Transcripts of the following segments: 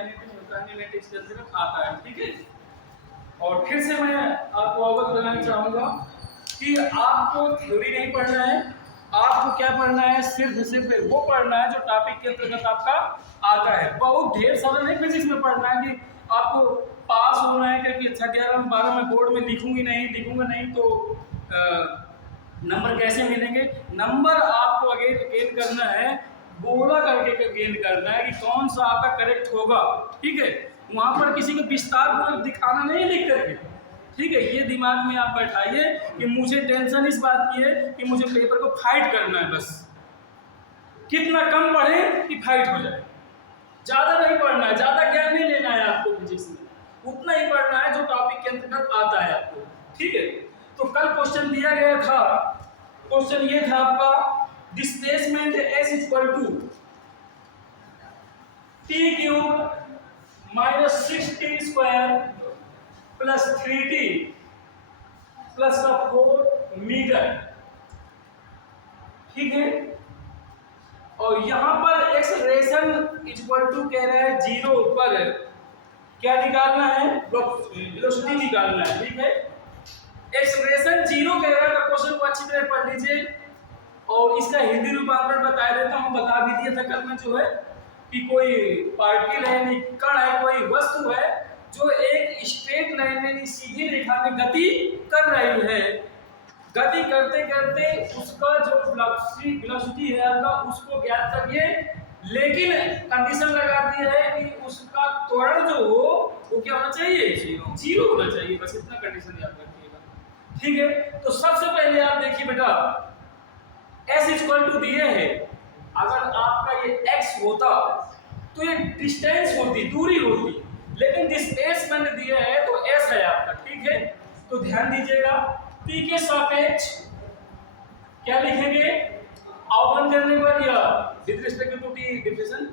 Kinematics के अंतर्गत आता है। ठीक है, और फिर से मैं आपको अवगत कराना चाहूँगा कि आपको थ्योरी नहीं पढ़ना है, आपको क्या पढ़ना है, सिर्फ वो पढ़ना है जो टॉपिक के अंतर्गत आपका आता है। बहुत ढेर सारा नहीं फिजिक्स में पढ़ना है कि आपको पास होना है कि अच्छा 11 में 12 में बोर्ड में लिखूंगा नहीं तो नंबर कैसे मिलेंगे। नंबर आपको अगेन गेन करना है, गोला करके गेन करना है कि कौन सा आपका करेक्ट होगा। ठीक है, वहां पर किसी को विस्तार पूर्वक दिखाना नहीं लिख करके। ठीक है, ये दिमाग में आप बैठाइए कि मुझे टेंशन इस बात की है कि मुझे पेपर को फाइट करना है, बस कितना कम पढ़े कि फाइट हो जाए। ज्यादा नहीं पढ़ना है, ज्यादा ज्ञान नहीं लेना है आपको फिजिक्स में, उतना ही पढ़ना है जो टॉपिक के अंतर्गत आता है आपको। ठीक है, तो कल क्वेश्चन दिया गया था, क्वेश्चन ये था आपका displacement s equal to t cube minus 6t square plus 3t plus का 4 मीटर। ठीक है, और यहां पर एक्सलेरेशन इक्वल टू कह रहा है 0 पर क्या निकालना है, वेलोसिटी निकालना है। ठीक है, एक्सलेरेशन 0 कह रहा है, तो क्वेश्चन को अच्छी तरह पढ़ लीजिए और इसका हिंदी रूपांतरण बता देता हूं। बता भी दिया था कल में जो है कि कोई पार्टिकल है यानी कण है, कोई वस्तु है जो एक स्ट्रेट लाइन में सीधी रेखा में गति कर रही है। गति करते करते उसका जो वेलोसिटी है आपका उसको ज्ञात करिए, लेकिन कंडीशन लगा दी है कि उसका त्वरण जो हो वो क्या होना चाहिए, 0 होना चाहिए। बस इतना कंडीशन याद रखिएगा। ठीक है, तो सबसे पहले आप देखिए बेटा s इक्वल टू दिए है, अगर आपका ये x होता तो ये डिस्टेंस होती, दूरी होती, लेकिन डिस्प्लेसमेंट दिया है तो s है आपका। ठीक है, तो ध्यान दीजिएगा t के सापेक्ष क्या लिखेंगे, अवकलन करने पर या with respect to t differentiation,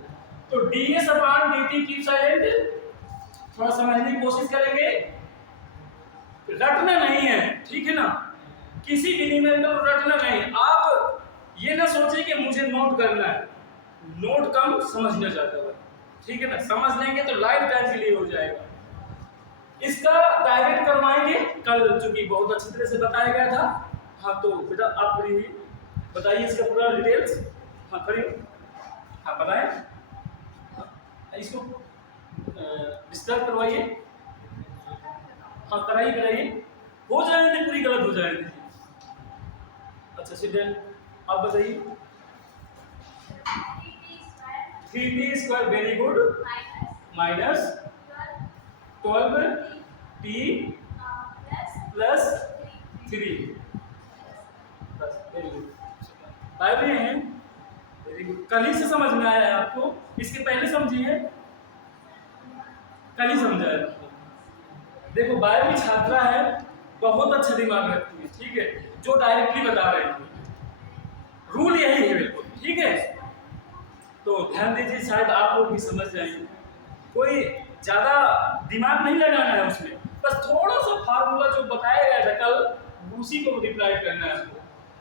तो ds upon dt keep silent. थोड़ा समझने की कोशिश करेंगे, रटना नहीं है। ठीक है ना, किसी भी न्यूमेरिकल रटना नहीं। आप ये ना सोचिए कि मुझे नोट करना है, नोट कम समझना चाहता है। ठीक है ना, समझ लेंगे तो लाइफ टाइम के लिए हो जाएगा। इसका डायरेक्ट करवाएंगे कल, चूंकि बहुत अच्छी तरह से बताया गया था। हाँ तो बेटा आप खड़ी हुई बताइए इसका पूरा डिटेल्स। हाँ खड़ी, हाँ बताएं, इसको विस्तार करवाइए। हाँ कराइए, हो जाएगी पूरी गलत हो जाएगी। अच्छा स्टूडेंट आप बताइए 3t square, very good, minus 12t plus 3, very good. Bible हैं, वेरी गुड। कल ही से समझ में आया है आपको, इसके पहले समझिए, कल ही समझाया। देखो बाइबल छात्रा है, बहुत अच्छा दिमाग रखती है। ठीक है, जो डायरेक्टली बता रहे हैं, रूल यही है बिल्कुल। ठीक है, तो ध्यान दीजिए, शायद आप लोग भी समझ जाएंगे। कोई ज्यादा दिमाग नहीं लगाना है उसमें, बस थोड़ा सा फार्मूला जो बताया गया था कल उसी को मल्टीप्लाई करना है आपको।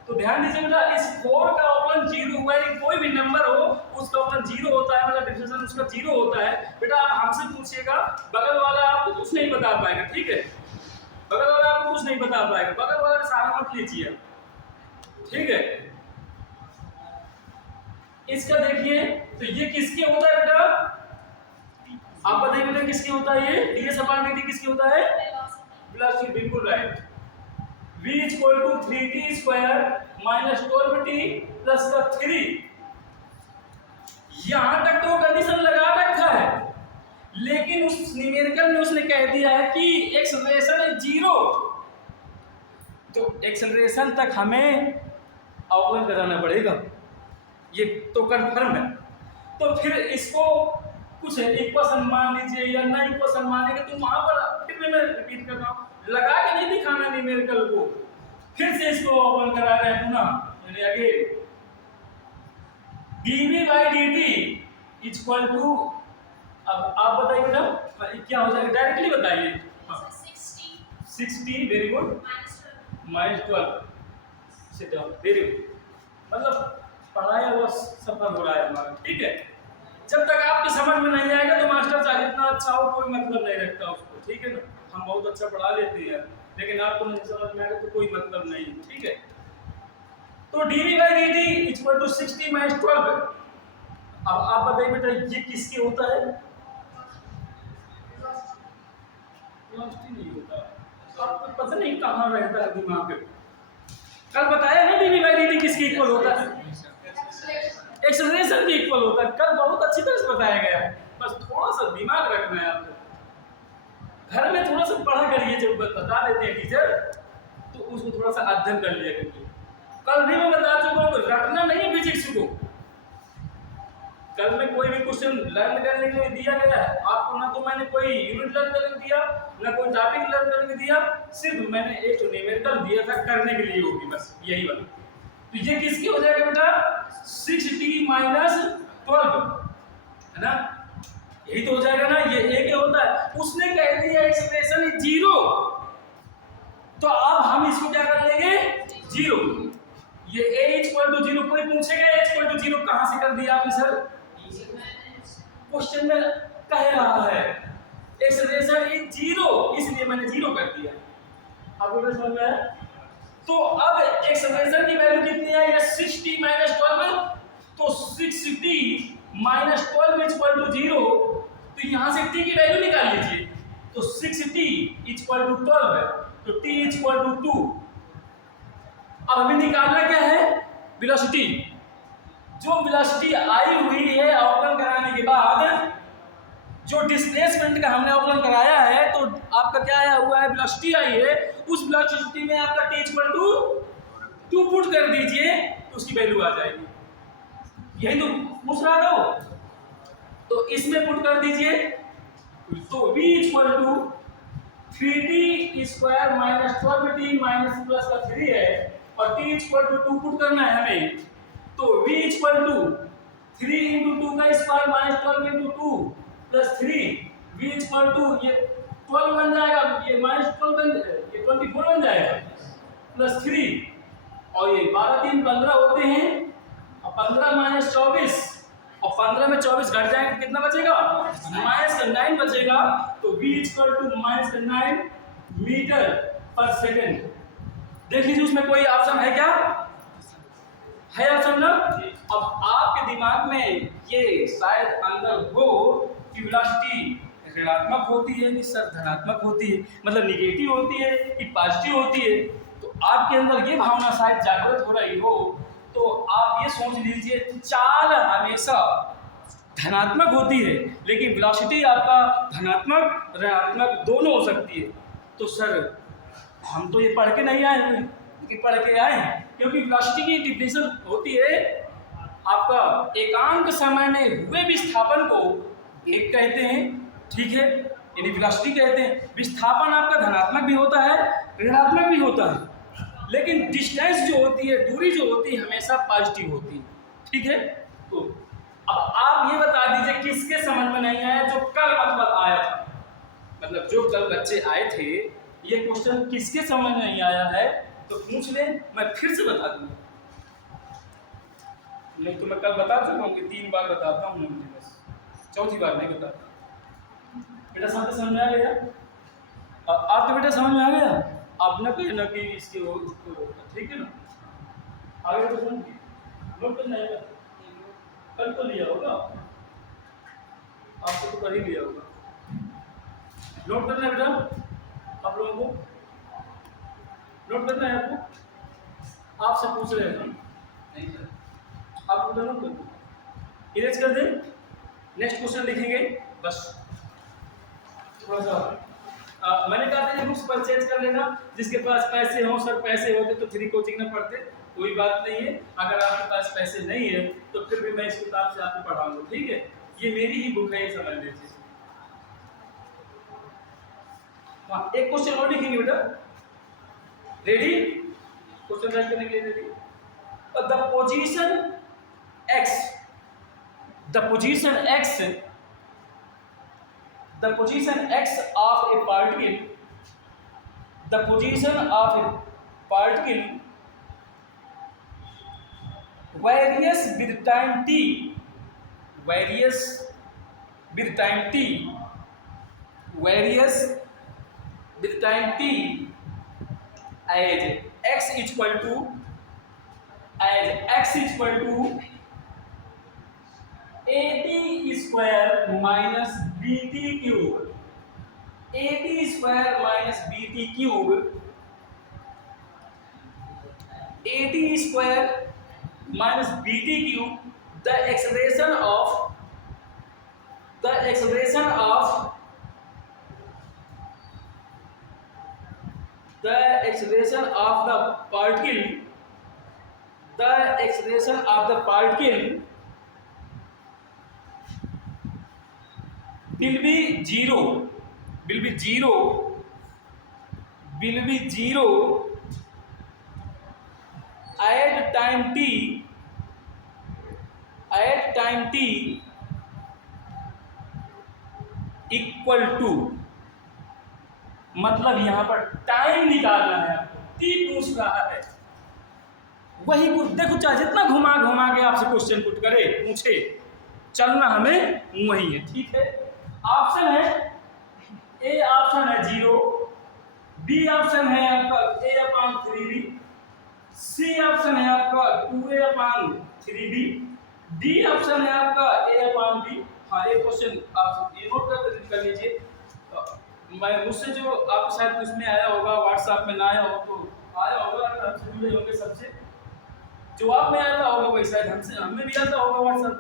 तो ध्यान दीजिए बेटा, इस 4 का अवकलन 0 हुआ है, कोई भी नंबर हो उसका अवकलन 0 होता है, मतलब डिफरेंशिएशन उसका 0 होता है। बेटा आप हमसे पूछिएगा, बगल वाला आपको कुछ नहीं बता पाएगा। ठीक है, बगल वाला आपको कुछ नहीं बता पाएगा, बगल वाला सारा मत लीजिए। ठीक है, इसका देखिए तो ये किसके होता है बेटा, आप बताइए बेटा किसके होता है, ये ds अपॉन dt किसके होता है, वेलोसिटी, बिल्कुल right. v equal to 3t square minus 12t plus का 3। यहां तक तो कंडीशन लगा रखा है, लेकिन उस न्यूमेरिकल में उसने कह दिया है कि एक्सेलरेशन 0, तो एक्सेलरेशन तक हमें अवकलन कराना पड़ेगा, ये तो कंफर्म है। तो फिर इसको कुछ इक्वेशन मान लीजिए या ना इक्वेशन मान लीजिए, तो वहां पर फिर मैं रिपीट कर रहा हूं, लगा के नहीं दिखाना न्यूमेरिकल को, फिर से इसको अवकलन करा रहे हैं ना, यानी आगे dv by dt equal to, अब आप बताइए बेटा क्या हो जाएगा, डायरेक्टली बताइए। 60, very good, minus 12, sit down, very good. मतलब पढ़ाया हुआ सफर हो रहा है हमारा। ठीक है, जब तक आपकी समझ में नहीं आएगा तो मास्टर अच्छा हो कोई मतलब नहीं रखता उसको, ठीक है ना। हम बहुत अच्छा पढ़ा लेते हैं लेकिन आपको नहीं समझ में आएगा तो कोई मतलब नहीं, ठीक है। तो dv/dt इक्वल टू 60 माइनस 12। अब आप बताइए बेटा ये किसके होता है? वेलोसिटी नहीं होता, आपको पता नहीं कहाँ रहता है दिमाग में। कल बताया ना dv/dt किसके इक्वल होता है? एक्सेलरेशन के इक्वल होता है। कल बहुत अच्छी तरह से बताया गया है, बस थोड़ा सा दिमाग रखना है आपको। घर में थोड़ा सा पढ़ा करिए, जब बता देते हैं टीचर तो उसको थोड़ा सा अध्ययन कर लिया करिए। कल भी मैं बता चुका हूँ, रटना नहीं है फिजिक्स को। कल में कोई भी क्वेश्चन लर्न करने के लिए दिया गया है आपको, ना तो मैंने कोई यूनिट लर्न करने दिया, ना कोई टॉपिक लर्न करने दिया, सिर्फ मैंने एक न्यूमेरिकल दिया था करने के लिए होगी, बस यही वाला। तो ये किसकी हो जाएगा बेटा? 6t माइनस 12 है ना, यही तो हो जाएगा ना। ये a के होता है, उसने कह दिया एक्सप्रेशन इज 0, तो अब हम इसको क्या कर लेंगे? 0। ये a इक्वल टू 0, कोई पूछेगा a इक्वल टू 0 कहां से कर दिया आपने सर? क्वेश्चन में कह रहा है एक्सेलरेशन इज 0, इसलिए मैंने 0 कर दिया। आपको समझ में आया? तो अब एक्सेलरेशन की वैल्यू कितनी है? ये 60 माइनस 12, तो 60 माइनस 12 इक्वल टू 0, तो यहां से t की वैल्यू निकाल लीजिए। तो 6t इक्वल टू 12 है, तो t इक्वल टू 2। अब हमें निकालना क्या है? वेलोसिटी। जो वेलोसिटी आई हुई है अवकलन कराने के बाद, जो डिस्प्लेसमेंट का हमने अवकलन कराया है, तो आपका क्या आया हुआ है? वेलोसिटी आई है। उस वेलोसिटी में आपका t इक्वल टू 2 पुट कर दीजिए तो उसकी वैल्यू आ जाएगी। यही तो पूछ रहा था वो, तो इसमें पुट कर दीजिए तो v equal to 3t square minus 12t minus plus का 3 है, और t इक्वल टू 2 पुट करना है हमें, तो v इक्वल टू 3 इंटू 2 का square minus 12 into 2 plus 3, v equal to ये 12 बन जाएगा, ये माइनस 12 बन, ये 24 बन जाएगा, प्लस 3, और ये 12 3 15 होते हैं, और 15 माइनस 24, और 15 में 24 घट जाएगा, कितना बचेगा? माइनस 9 बचेगा। तो v equal to minus 9 metre पर सेकंड। देख लीजिए उसमें कोई ऑप्शन है क्या? है ऑप्शन ना? अब आपके दिमाग में ये शायद अंदर हो कि वेलोसिटी ऋणात्मक होती है कि सर धनात्मक होती है, मतलब निगेटिव होती है कि पॉजिटिव होती है, तो आपके अंदर ये भावना शायद जागृत हो रही हो, तो आप ये सोच लीजिए चाल हमेशा धनात्मक होती है, लेकिन वेलोसिटी आपका धनात्मक ऋणात्मक दोनों हो सकती है। तो सर हम तो ये पढ़ के नहीं आए हैं, कि पढ़ के आए हैं, क्योंकि वेलोसिटी की डिफिनेशन होती है आपका एकांक समय में हुए विस्थापन को वेग कहते हैं, ठीक है, यानी वेलोसिटी कहते हैं। विस्थापन आपका धनात्मक भी होता है ऋणात्मक भी होता है, लेकिन डिस्टेंस जो होती है, दूरी जो होती है, हमेशा पॉजिटिव होती है, ठीक है। तो अब आप ये बता दीजिए किसके समझ में नहीं आया जो कल मतलब आया था, मतलब जो कल बच्चे आए थे, ये क्वेश्चन किसके समझ में नहीं आया है तो पूछ ले, मैं फिर से बता दूंगा। नहीं तो मैं कल बता चुका हूँ कि 3 बार बताता हूँ, मुझे बस चौथी बार नहीं बताता। बेटा समझ में आ गया? आपके बेटा समझ में आ गया? आप न कहे ना कि इसके हो उसको होगा, ठीक है ना। आगे तो समझ नोट करना है, कल तो लिया होगा आपको, तो कर ही लिया होगा। नोट करना है बेटा, आप लोगों को नोट करना है। आपको आपसे पूछ रहे हैं नहीं सर, आप उधर नोट कर इरेज कर दें, नेक्स्ट क्वेश्चन लिखेंगे बस। थोड़ा सा मैंने कहा था बुक्स परचेज कर लेना, जिसके पास पैसे हों, सर पैसे होते तो फ्री कोचिंग ना पढ़ते, कोई बात नहीं है। अगर आपके पास पैसे नहीं है तो फिर भी मैं इस किताब से आपको पढ़ाऊंगा, ठीक है। ये मेरी ही बुक है, ये समझ लीजिए। हाँ, एक क्वेश्चन और लिखेंगे बेटा, रेडी? क्वेश्चन राइट करने के लिए ready? The position x, the position x of a particle, the position of a particle varies with time t, varies with time t as x equal to AT square minus BT cube, AT square minus BT cube, AT square minus BT cube, the acceleration of the particle, will be zero at time t equal to, मतलब यहां पर time निकालना है आपको, T पूछ रहा है, वही कुछ देखो, चाहे जितना घुमा घुमा के आपसे क्वेश्चन पुट करे पूछे, चलना हमें वही है। ठीक है, ऑप्शन है, ए ऑप्शन है 0, बी ऑप्शन है आपका a/3b, सी ऑप्शन है आपका 2a/3b, डी ऑप्शन है आपका a/b। हाँ, एक क्वेश्चन आप ये नोट कर लीजिए, मैं मुझसे जो आपको शायद उसमें आया होगा, व्हाट्सएप में ना आया हो तो आया होगा, हमसे जुड़े होंगे सबसे, जो आप में आता होगा वही शायद हमसे हमें भी आता होगा। व्हाट्सएप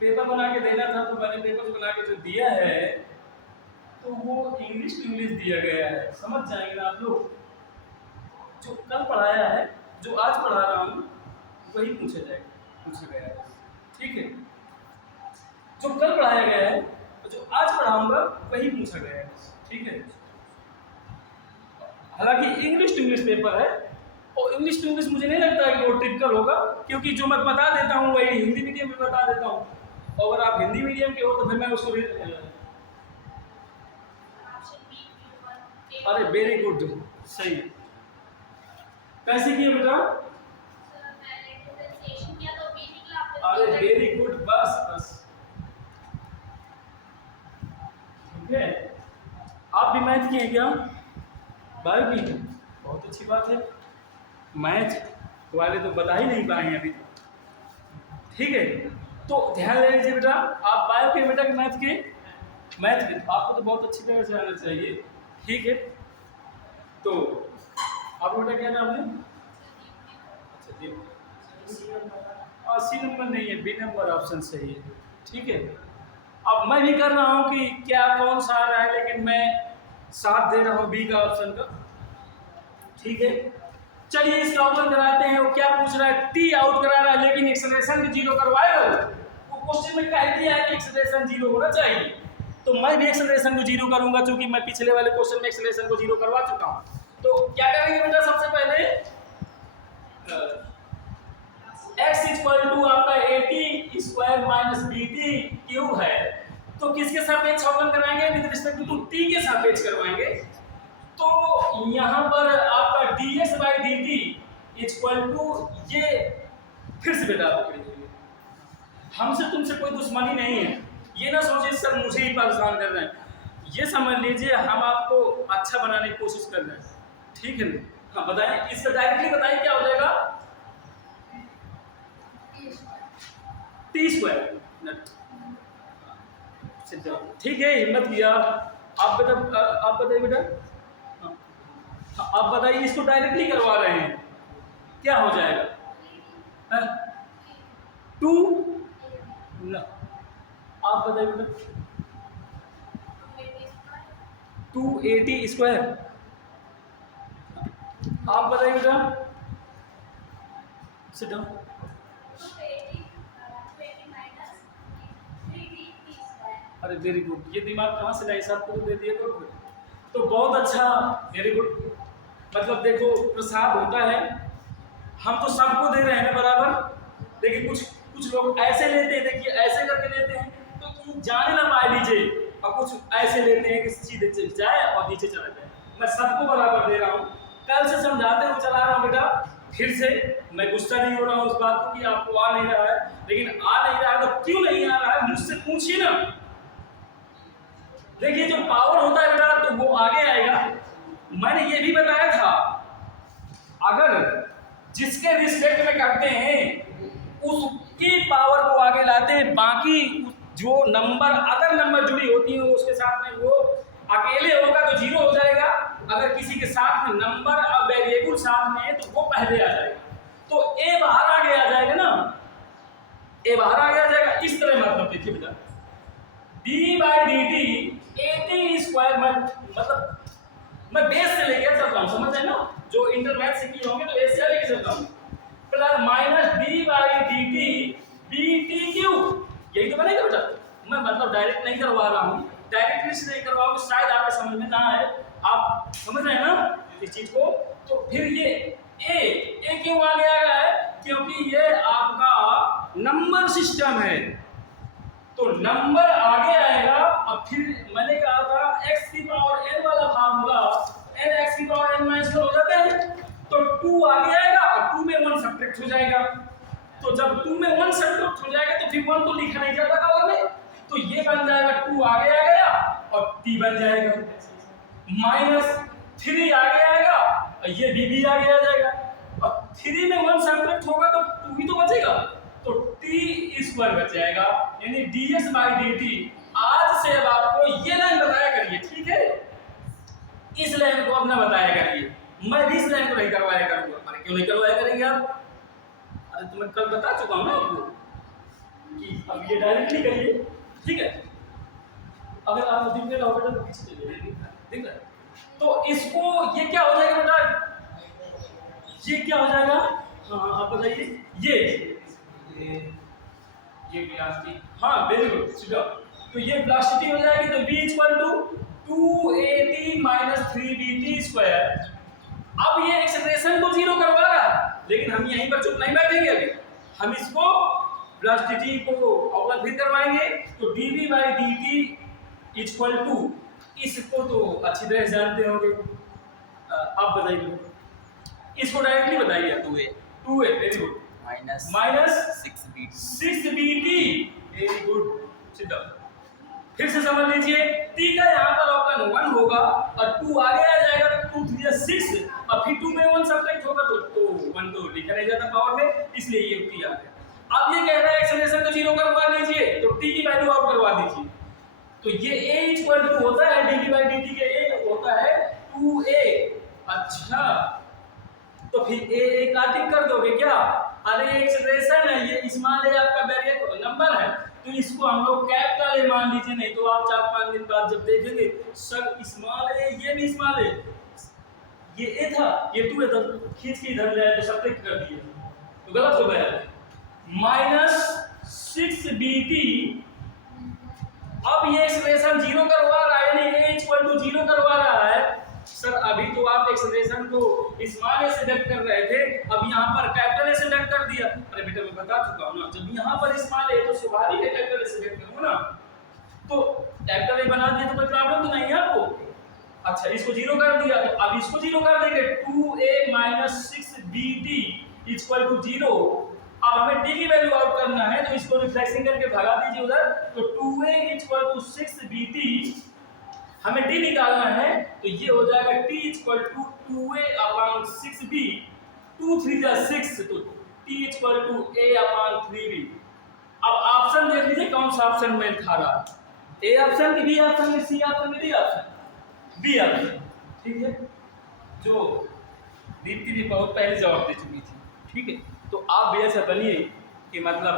पेपर बना के देना था, तो मैंने पेपर बना के जो दिया है तो वो इंग्लिश टू इंग्लिश दिया गया है, समझ जाएंगे ना आप लोग। जो कल पढ़ाया है, जो आज पढ़ा रहा हूँ वही पूछा गया है। ठीक है, जो कल पढ़ाया गया है जो आज पढ़ाऊंगा वही पूछा गया है। ठीक है, हालांकि इंग्लिश टू इंग्लिश पेपर है, और इंग्लिश टू इंग्लिश मुझे नहीं लगता है कि वो टिपिकल होगा, क्योंकि जो मैं बता देता हूँ वही हिंदी मीडियम में बता देता हूँ, और अगर आप हिंदी मीडियम के हो तो फिर मैं उसको अरे वेरी गुड, सही है। कैसे किए बेटा? अरे वेरी गुड, बस ठीक है। आप भी मैथ किए क्या? बायो की, बहुत अच्छी बात है। मैथ वाले तो बता ही नहीं पाएंगे अभी। ठीक है, तो ध्यान ले लीजिए बेटा, आप बायो के बेटा मैथ के आपको तो बहुत अच्छी तरह से आना चाहिए। ठीक है, तो आप बेटा क्या नाम है? अच्छा, सी नंबर नहीं है, बी नंबर ऑप्शन सही है। ठीक है, अब मैं भी कर रहा हूँ कि क्या कौन सा आ रहा है, लेकिन मैं साथ दे रहा हूँ बी का ऑप्शन का। ठीक है, चलिए इसका ओपन कराते हैं। वो क्या पूछ रहा है? टी आउट करा रहा है, लेकिन एक्सेलरेशन भी 0 करवाएगा। वो क्वेश्चन में कह दिया है कि एक्सेलरेशन 0 होना चाहिए, तो मैं भी एक्सेलरेशन को 0 करूंगा, क्योंकि मैं पिछले वाले क्वेश्चन में एक्सेलरेशन को 0 करवा चुका हूँ। तो क्या करेंगे बेटा? सबसे पहले x इक्वल टू आपका AT square minus BT cube है, तो किसके सापेक्ष अवकलन कराएंगे? विद रिस्पेक्ट टू t के सापेक्ष करवाएंगे। तो यहाँ पर आपका dx/dt इक्वल टू, ये फिर से बेटा आप पकड़िए, हमसे तुमसे कोई दुश्मनी नहीं है, ये ना सोचिए सर मुझे ही परेशान कर रहे हैं, ये समझ लीजिए हम आपको अच्छा बनाने की कोशिश कर रहे हैं। ठीक है ना? हाँ बताएं, इसका डायरेक्टली बताइए क्या हो जाएगा? T square. ठीक है, हिम्मत किया। आप बताइए बेटा, आप बताइए, इसको डायरेक्टली करवा रहे हैं, क्या हो जाएगा? 2 ना, आप बताइए बेटा। 280 स्क्वायर, आप बताइए बेटा। Sit down. अरे वेरी गुड, ये दिमाग कहाँ से लाए? सबको तो दे दिए तो बहुत अच्छा, वेरी गुड। मतलब देखो, प्रसाद होता है, हम तो सबको दे रहे हैं ना बराबर, लेकिन कुछ लोग ऐसे लेते हैं, देखिए ऐसे करके लेते हैं तो जाने ना पाए नीचे, और कुछ ऐसे लेते हैं कि सीधे जाए और नीचे चला जाए। मैं सबको बराबर दे रहा हूँ, कल से समझाते हुए चला रहा हूँ बेटा। फिर से मैं गुस्सा नहीं हो रहा हूँ उस बात को कि आपको आ नहीं रहा है, लेकिन आ नहीं रहा है तो क्यों नहीं आ रहा है मुझसे पूछिए ना। देखिए जो पावर होता है बेटा तो वो आगे आएगा। मैंने ये भी बताया था अगर जिसके रिस्पेक्ट में करते हैं उसकी पावर को आगे लाते हैं, बाकी जो नंबर अदर नंबर जुड़ी होती है उसके साथ में वो अकेले होगा तो जीरो हो जाएगा, अगर किसी के साथ में नंबर और वेरिएबल साथ में है तो वो पहले आ जाएगा, तो ए बाहर आगे आ जाएगा ना, ए बाहर आगे आ जाएगा। इस तरह मतलब देखिए बेटा D by D T A T square मतलब मैं बेस से लेके चल रहा हूँ, समझ है ना, जो इंटरमेट से किए होंगे तो बेस से लेके चल रहा हूँ, plus minus D by D T B T cube, यही तो बनेगा बेटा। मैं मतलब डायरेक्ट नहीं करवा रहा हूँ, डायरेक्टली से नहीं करवाऊँ शायद आपके समझ में ना आए, आप समझ रहे हैं ना इस चीज को। तो फिर ये ए क्यों आ गया है, क्योंकि ये आपका नंबर सिस्टम है, तो नंबर आगे आएगा। अब फिर मैंने कहा था x की पावर n वाला फार्मूला n x की पावर n माइनस हो जाता है, तो 2 आगे आएगा और 2 में 1 सब्ट्रैक्ट हो जाएगा, तो जब 2 में 1 सब्ट्रैक्ट हो जाएगा तो फिर 1 तो लिखा नहीं जाता कवर में, तो ये बन जाएगा 2 आगे आ गया और t बन जाएगा, माइनस 3 आगे आएगा और ये भी आगे आ जाएगा, और 3 में 1 सब्ट्रैक्ट होगा तो 2 ही तो बचेगा, तो t स्क्वायर बच जाएगा, यानी ds बाई dt। आज से अब आपको ये लाइन बताया करिए, ठीक है, इस लाइन को अब ना बताया करिए, मैं भी इस लाइन को नहीं करवाया करूंगा। अरे क्यों नहीं करवाया करेंगे आप, अरे तो मैं कल बता चुका हूं ना आपको कि अब ये डायरेक्टली करिए, ठीक है। अगर आप दिख रहा होगा तो पीछे चलिए, दिख रहा है, तो इसको ये क्या हो जाएगा बेटा, ये क्या हो जाएगा, हाँ आप बताइए, ये वेलोसिटी, हाँ वेरी गुड सीधा, तो ये वेलोसिटी हो जाएगी, तो v equal to 2at minus 3bt square. अब ये एक्सेलरेशन को जीरो करवा रहा है, लेकिन हम यहीं पर चुप नहीं बैठेंगे, अभी हम इसको वेलोसिटी को अवगत भी करवाएंगे, तो dv by dt equal to, इसको तो अच्छी तरह जानते होंगे, आप बताइए, इसको डायरेक्टली बताइए, 2a very good minus 6bt very good सीधा। फिर से समझ लीजिए t का यहाँ पर अवकलन 1 होगा और 2 आगे आ जाएगा, 2 3 6 और फिर 2 में 1 सब्ट्रैक्ट होगा तो 1 तो लिखा नहीं जाता पावर में, इसलिए ये t आ गया। अब ये कह रहा है एक्सेलरेशन को जीरो करवा लीजिए, तो t की वैल्यू आउट करवा दीजिए, तो ये a इक्वल टू होता है dv बाई dt के a होता है 2a। अच्छा तो फिर a काटिंग कर दोगे क्या, अरे एक्सेलरेशन है, ये स्मॉल a आपका वेरिएबल नंबर है, तो इसको हम लोग कैपिटल ए मान लीजिए, नहीं तो आप 4-5 दिन बाद जब देखेंगे सर स्मॉल ए, ये भी स्मॉल ए, ये ए था ये 2 ए था, खींच के इधर ले आए तो सब्ट्रैक्ट कर दिए तो गलत हो गया, माइनस 6bt। अब ये एक्सेलरेशन जीरो करवा रहा है, यानी a इक्वल टू जीरो करवा रहा है। सर अभी तो आप एक्सेलरेशन को स्मॉल ए से डिडक्ट कर रहे थे, अब यहाँ पर कैपिटल ए से डिडक्ट कर दिया। अरे बेटा मैं बता चुका हूँ ना, जब यहाँ पर स्मॉल ए तो स्वाभाविक है कैपिटल ए से डिडक्ट करूँगा ना, तो कैपिटल ए बना दिया तो कोई प्रॉब्लम तो नहीं है आपको। अच्छा इसको जीरो कर दिया, तो अब इसको जीरो कर देंगे, 2a minus 6bt equal to zero. अब हमें t की वैल्यू आउट करना है, तो इसको रिफ्लेक्सिंग करके भगा दीजिए उधर, तो 2a इक्वल टू 6bt हमें t निकालना है, तो ये हो जाएगा t equal to 2a upon 6b, 2 3 जा 6, तो t equal to a upon 3b। अब ऑप्शन देख लीजिए कौन सा ऑप्शन में था रहा, a ऑप्शन की, b ऑप्शन की, c ऑप्शन की, d ऑप्शन, b ऑप्शन, ठीक है, जो दीप्ति भी बहुत पहले जवाब दे चुकी थी, ठीक है। तो आप भी ऐसा बनिए कि मतलब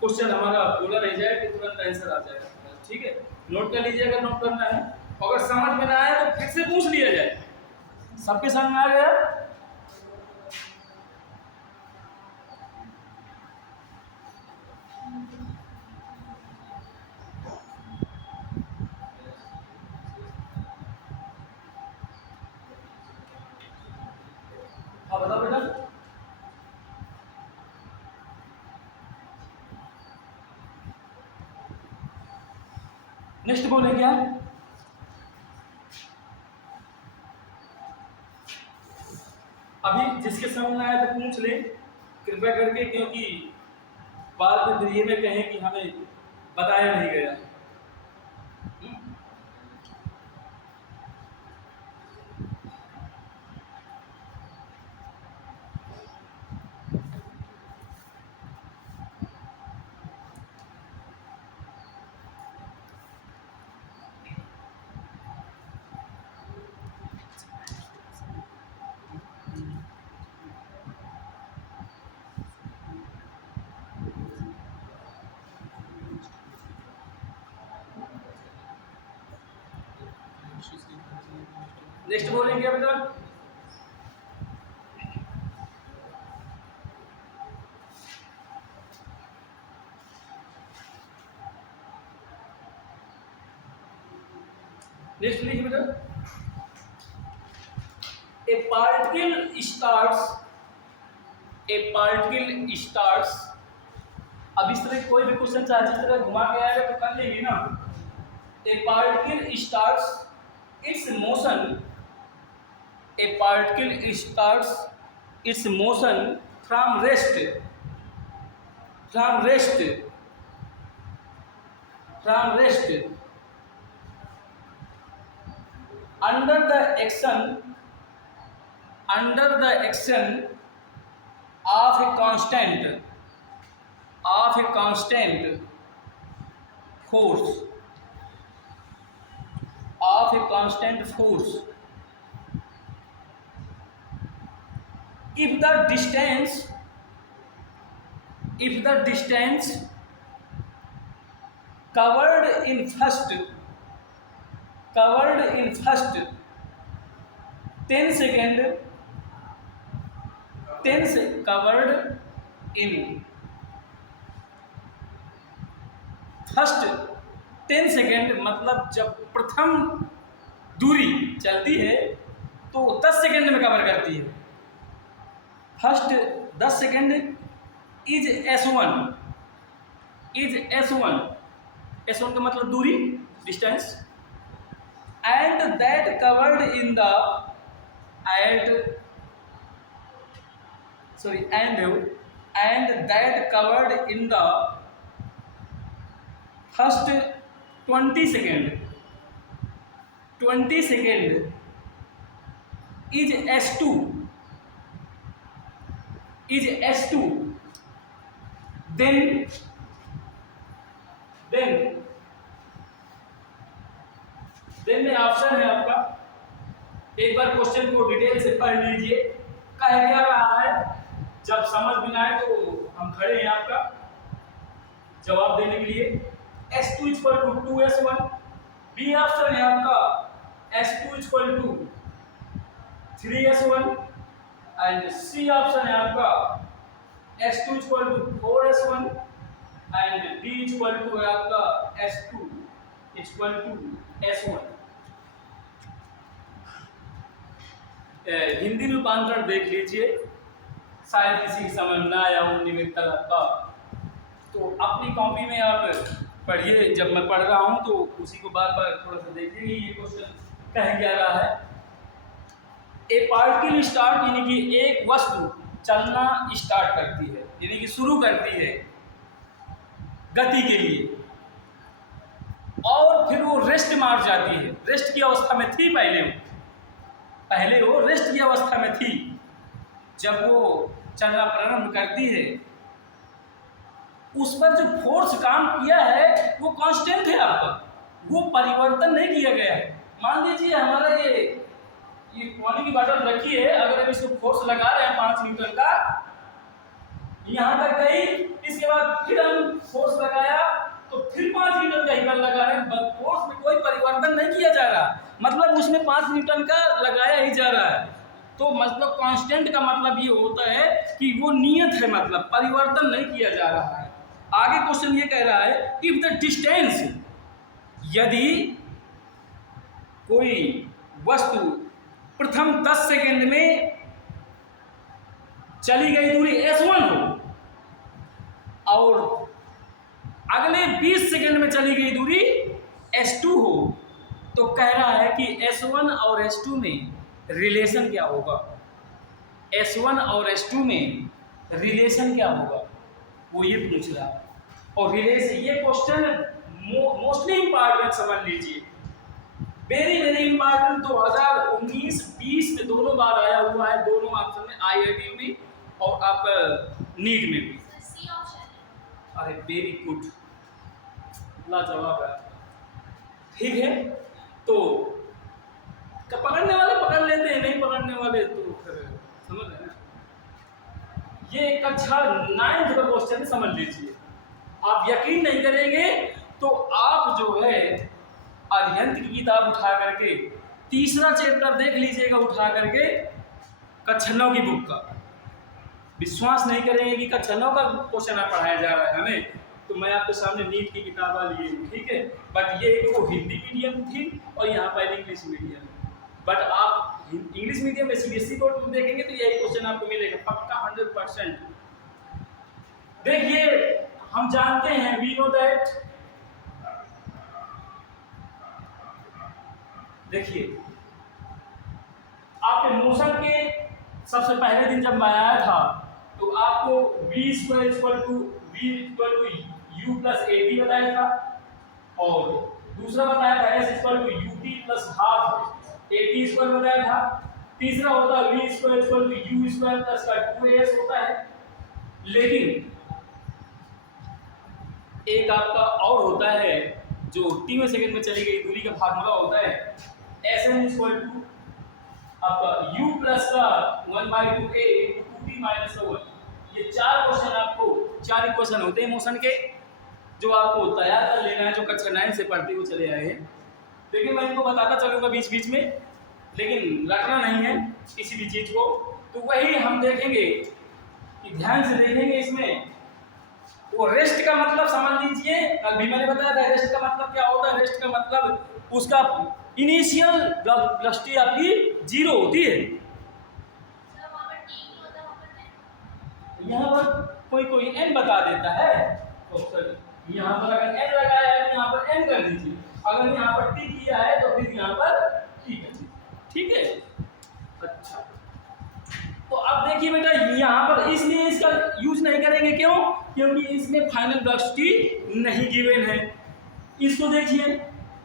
क्वेश्चन हमारा बोला नहीं जाए कि तुरंत आंसर आ जाएगा, ठीक है। नोट कर लीजिए अगर नोट करना है, अगर समझ में ना आया तो फिर से पूछ लिया जाए। सबके समझ में आ गया? हाँ बताओ बेटा। नेक्स्ट बोले क्या? अभी जिसके समझ में आया तो पूछ ले कृपया करके, क्योंकि बाद में फिर ये में कहें कि हमें बताया नहीं गया। नेक्स्ट बोलेंगे बेटा, नेक्स्ट लिखिए बेटा, ए पार्टिकल स्टार्ट्स। अब इस तरह कोई भी क्वेश्चन चाहे जिस तरह घुमा के आएगा तो कर लेंगे ना। ए particle starts it's motion, A particle starts it's motion from rest, from rest, from rest under the action of a constant force, if the distance covered in first 10 second, covered in first 10 second, मतलब जब प्रथम दूरी चलती है तो 10 second में cover करती है। First 10 second is S1, S1 का मतलब दूरी, distance, and that covered in the and that covered in the first 20 second is S2, then में ऑप्शन है आपका, एक बार क्वेश्चन को डिटेल से पढ़ लीजिए, कह क्या रहा है। जब समझ में आए तो हम खड़े हैं आपका जवाब देने के लिए। S2 = 2S1, बी ऑप्शन है आपका S2 = 3S1 and C option है आपका S2 = 4S1 एंड डी है आपका S2 = S1। हिंदी रूपांतरण देख लीजिए, शायद किसी की समझ ना आया हो निमित्त का, तो अपनी कॉपी में आप पढ़िए। जब मैं पढ़ रहा हूँ तो उसी को बार बार थोड़ा सा देखिए ये क्वेश्चन कह क्या रहा है। ए पार्टिकल स्टार्ट यानी कि एक वस्तु चलना स्टार्ट करती है, यानी कि शुरू करती है गति के लिए, और फिर वो रेस्ट मार जाती है। रेस्ट की अवस्था में थी पहले वो रेस्ट की अवस्था में थी। जब वो चलना प्रारंभ करती है, उस पर जो फोर्स काम किया है वो कांस्टेंट है आपका, वो परिवर्तन नहीं किया गया है। मान लीजिए हमारा ये पानी की बोतल रखी है, अगर हम इसको फोर्स लगा रहे हैं 5 न्यूटन का, यहाँ तक गई, इसके बाद फिर हम फोर्स लगाया तो फिर 5 न्यूटन का ही बल लगा रहे हैं। फोर्स में कोई परिवर्तन नहीं किया जा रहा, मतलब उसमें 5 न्यूटन का लगाया ही जा रहा है। तो मतलब कांस्टेंट का मतलब ये होता है कि वो नियत है, मतलब परिवर्तन नहीं किया जा रहा है। आगे क्वेश्चन ये कह रहा है इफ द डिस्टेंस, यदि कोई वस्तु प्रथम 10 सेकेंड में चली गई दूरी S1 हो और अगले 20 सेकेंड में चली गई दूरी S2 हो, तो कह रहा है कि S1 और S2 में रिलेशन क्या होगा। S1 और S2 में रिलेशन क्या होगा, वो ये पूछ रहा है। और रिलेशन, ये क्वेश्चन मोस्टली इंपॉर्टेंट समझ लीजिए, वेरी इंपॉर्टेंट। 2019-20 में दोनों बार आया हुआ है, दोनों ऑप्शन में, IIT में और आपका नीट में भी। अरे वेरी गुड, लाजवाब है। ठीक है, तो पकड़ने वाले पकड़ लेते हैं, नहीं पकड़ने वाले तो फिर समझ रहे हैं। ये कक्षा 9 का क्वेश्चन समझ लीजिए। आप यकीन नहीं करेंगे तो आप जो है अरिहंत की किताब उठा करके तीसरा चैप्टर देख लीजिएगा उठा करके कक्षा 9 की बुक का। विश्वास नहीं करेंगे कि कक्षा 9 का क्वेश्चन आप पढ़ाया जा रहा है हमें, तो मैं आपके सामने नीट की किताब लिए हूँ, ठीक है। बट ये वो हिंदी मीडियम थी और यहाँ पर इंग्लिश मीडियम। बट आप इंग्लिश मीडियम में सीबीएसई बोर्ड में देखेंगे तो यही क्वेश्चन आपको मिलेगा पक्का 100%। देखिए हम जानते हैं, वी नो दैट, देखिए आपके मोशन के सबसे पहले दिन जब मैं आया था तो आपको v² u + ab बताया था, और दूसरा बताया था s = ut + ½ at² बताया था। तीसरा होता है v² = u² + 2as होता है। लेकिन एक आपका और होता है जो t सेकंड में चली गई दूरी का फार्मूला होता है Sn = आपका u प्लस का 1/2a × 2t - 1। ये चार क्वेश्चन आपको, चार इक्वेशन होते हैं मोशन के, जो आपको तैयार कर लेना है, जो कक्षा 9 से पढ़ते हुए चले आए हैं। लेकिन मैं इनको बताता चलूँगा बीच बीच में, लेकिन रटना नहीं है किसी भी चीज़ को। तो वही हम देखेंगे कि ध्यान से देखेंगे इसमें। वो रेस्ट का मतलब समझ लीजिए, कल भी मैंने बताया था रेस्ट का मतलब क्या होता है। रेस्ट का मतलब उसका इनिशियल वेलोसिटी आपकी 0 होती है। यहाँ पर कोई n बता देता है तो सर यहाँ पर अगर n लगाया है तो यहाँ पर n कर दीजिए, अगर यहाँ पर t किया है तो फिर यहाँ पर t कर दीजिए, ठीक है। अच्छा, तो अब देखिए बेटा यहाँ पर इसलिए इसका यूज नहीं करेंगे, क्यों? क्योंकि इसमें फाइनल वेलोसिटी नहीं गिवन है। इसको देखिए,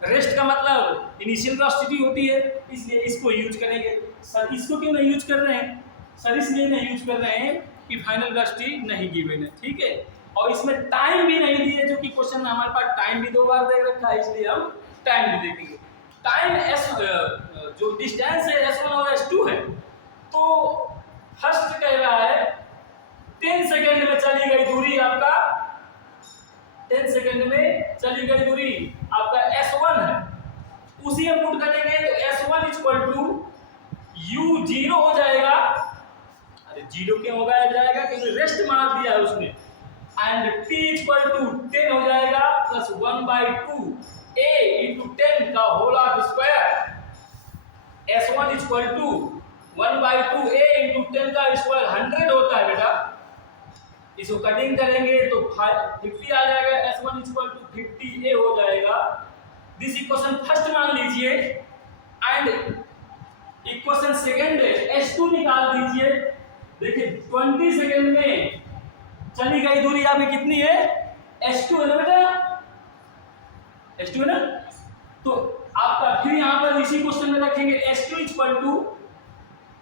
रेस्ट का मतलब इनिशियल वेलोसिटी होती है, इसलिए इसको यूज करेंगे। सर इसको क्यों नहीं यूज कर रहे हैं? सर इसलिए नहीं यूज कर रहे हैं कि फाइनल वेलोसिटी नहीं गिवन है, ठीक है। और इसमें टाइम भी नहीं दिए, जो कि क्वेश्चन में हमारे पास टाइम भी 2 बार दे रखा है, इसलिए हम टाइम भी देखेंगे। टाइम s जो डिस्टेंस है s1 और s2 है, तो फर्स्ट कह रहा है 10 सेकंड में चली गई दूरी आपका, 10 सेकंड में चली गई दूरी आपका s1 है, उसी हम पुट करेंगे तो s1 = u 0 हो जाएगा। अरे 0 क्यों होगा जाएगा? क्योंकि रेस्ट मार दिया है उसने। एंड t = 10 हो जाएगा प्लस 1/2 a × 10 का होल स्क्वायर। s1 = 1/2 a × 10 का स्क्वायर 100 होता है बेटा। इसको कटिंग करेंगे तो 50 आ जाएगा, s1 = 50a हो जाएगा। दिस इक्वेशन फर्स्ट मान लीजिए, एंड इक्वेशन सेकंड s2 निकाल दीजिए। देखिए 20 सेकंड में चली गई दूरी आपकी कितनी है? s2 है ना बेटा, s2 है ना। तो आपका फिर यहाँ पर इसी क्वेश्चन में रखेंगे s2 =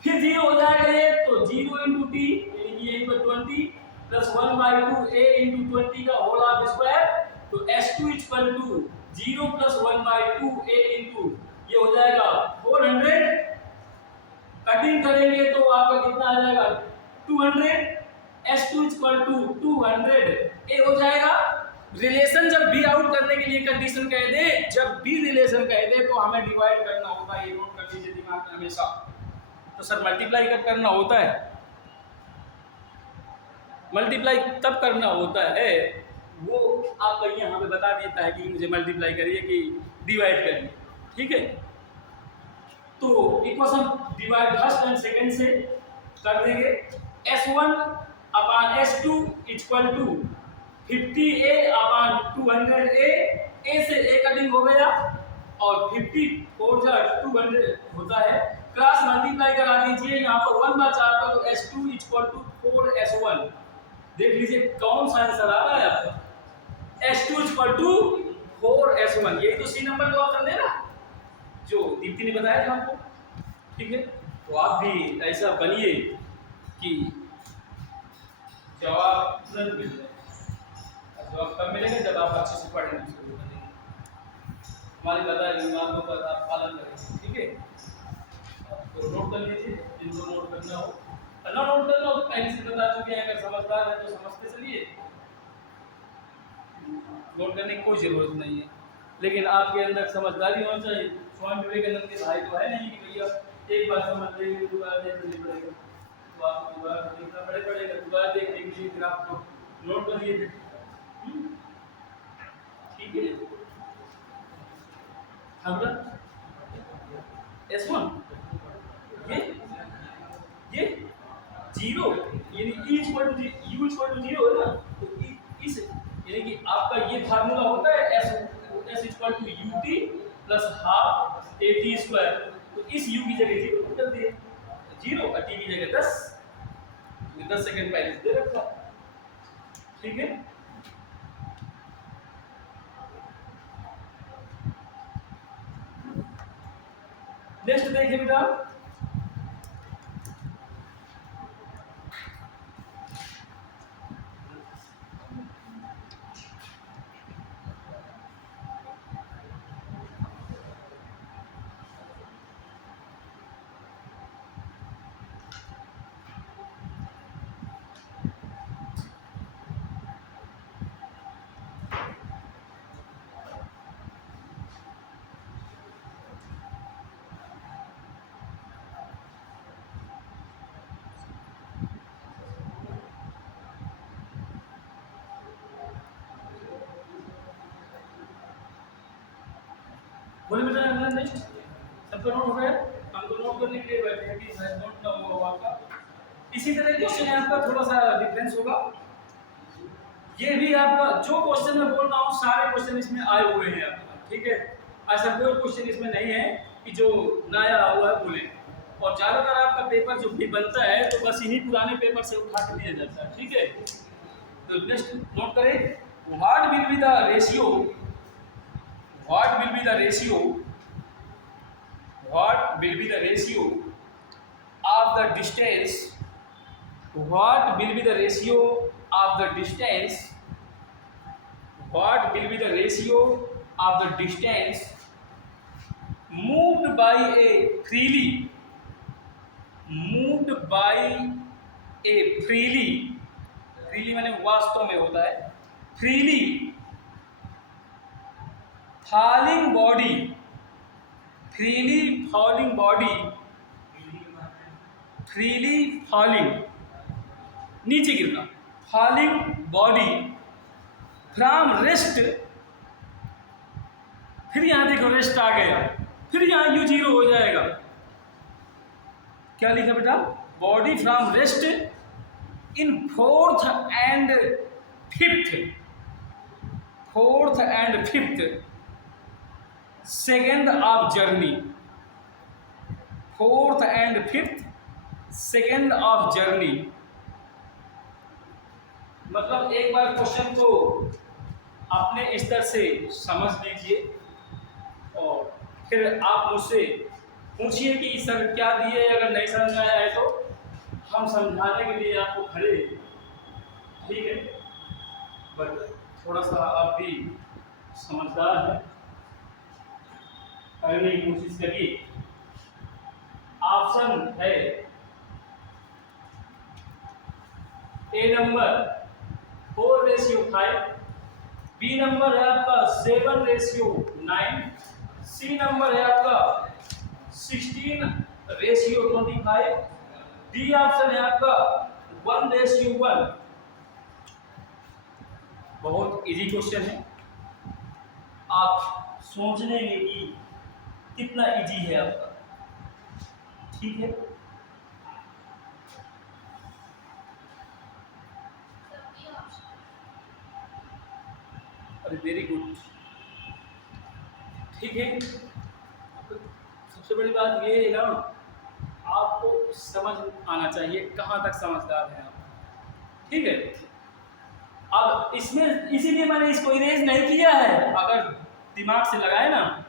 फिर 0 हो जाएगा ये, तो 0 × t यानी 20 प्लस 1/2 a × 20 का होल स्क्वायर। तो s2 = 0 प्लस 1/2 a × ये हो जाएगा 400। कटिंग करेंगे तो आपका कितना आ जाएगा? 200। s2 = 200 a हो जाएगा। रिलेशन जब भी आउट करने के लिए कंडीशन कह दे, जब भी रिलेशन कह दे तो हमें डिवाइड करना होता है, ये नोट कर लीजिए दिमाग में हमेशा। तो सर मल्टीप्लाई कब करना होता है? मल्टीप्लाई तब करना होता है, वो आपको यहाँ पे बता देता है कि मुझे मल्टीप्लाई करिए कि डिवाइड करिए, ठीक है। तो equation divide first and second से कर देंगे। s1/s2 = 50a/200a, a से a कटिंग हो गया, और 50 4 200 होता है। क्रॉस मल्टीप्लाई करा दीजिए, यहाँ पर 1/4 का, तो s2 = 4s1। देख लीजिए कौन सा आंसर आ रहा है आपका? s2 = 4s1। यही तो सी नंबर का ऑप्शन है ना, जो दीप्ति ने बताया था आपको, ठीक है। तो आप भी ऐसा बनिए कि जवाब तुरंत मिल जाए। जवाब कब मिलेगा? जब आप अच्छे से पढ़ेंगे, हमारी बताई बातों का आप पालन करेंगे, ठीक है। तो नोट कर लीजिए, जिनको नोट करना हो, नोट करना हो तो पहले से बता चुके हैं। अगर समझदार है तो समझते चलिए, नोट करने की कोई जरूरत नहीं है, लेकिन आपके अंदर समझदारी होनी चाहिए। स्वामी विवेकानंद के भाई तो है नहीं कि भैया एक बार समझ लेंगे दोबारा देखने पड़ेगा, तो आपको दोबारा देखना पड़ेगा, दोबारा देखने के लिए फिर आपको नोट करिए फिर। ठीक है। अगला S1 ये 0 यानी E equal to U equal to 0 है ना, तो इस यानी कि आपका ये फार्मूला होता है S equal to UT plus half AT square, तो इस U की जगह 0 कर दिए, 0 और T की जगह 10, 10 सेकंड पहले दे रखा। ठीक है। नेक्स्ट देखिए बेटा, बोले बेटा अगला नेक्स्ट सबका नोट हो गया, हमको नोट करने के लिए बैठे हैं कि शायद नोट ना हुआ होगा आपका। इसी तरह क्वेश्चन है आपका थोड़ा सा डिफरेंस होगा, ये भी आपका जो क्वेश्चन मैं बोल रहा हूँ सारे क्वेश्चन इसमें आए हुए हैं आपका। ठीक है, ऐसा कोई क्वेश्चन इसमें नहीं है कि जो नया हुआ है बोले, और ज़्यादातर आपका पेपर जो भी बनता है तो बस इन्हीं पुराने पेपर से उठा के दिया जाता है। ठीक है, तो नेक्स्ट नोट करें, what will be the ratio, what will be the ratio, what will be the ratio of the distance, what will be the ratio of the distance, what will be the ratio of the distance moved by a freely, moved by a freely, freely माने वास्तव में होता है, freely falling body, freely falling body, freely falling नीचे गिरना, falling body from rest, फिर यहाँ देखो रेस्ट आ गया, फिर यहाँ U 0 हो जाएगा। क्या लिखा बेटा, body from rest in fourth and fifth second of journey, fourth and fifth second of journey. मतलब एक बार क्वेश्चन को अपने स्तर से समझ लीजिए और फिर आप मुझसे पूछिए कि सर क्या दिए, अगर नहीं समझ में आया है तो हम समझाने के लिए आपको खड़े। ठीक है, बट थोड़ा सा आप भी समझदार है, करने की कोशिश करिए। ऑप्शन है ए नंबर 4:5, बी नंबर है आपका 7:9, सी नंबर है आपका 16:25, डी ऑप्शन है आपका 1:1। बहुत इजी क्वेश्चन है, आप सोच लेंगे कि कितना इजी है आपका। ठीक है, अरे वेरी गुड। ठीक है, सबसे बड़ी बात ये है ना, आपको समझ आना चाहिए कहाँ तक समझदार हैं आप। ठीक है, अब इसमें इसीलिए मैंने इसको इरेज नहीं किया है, अगर दिमाग से लगाए ना,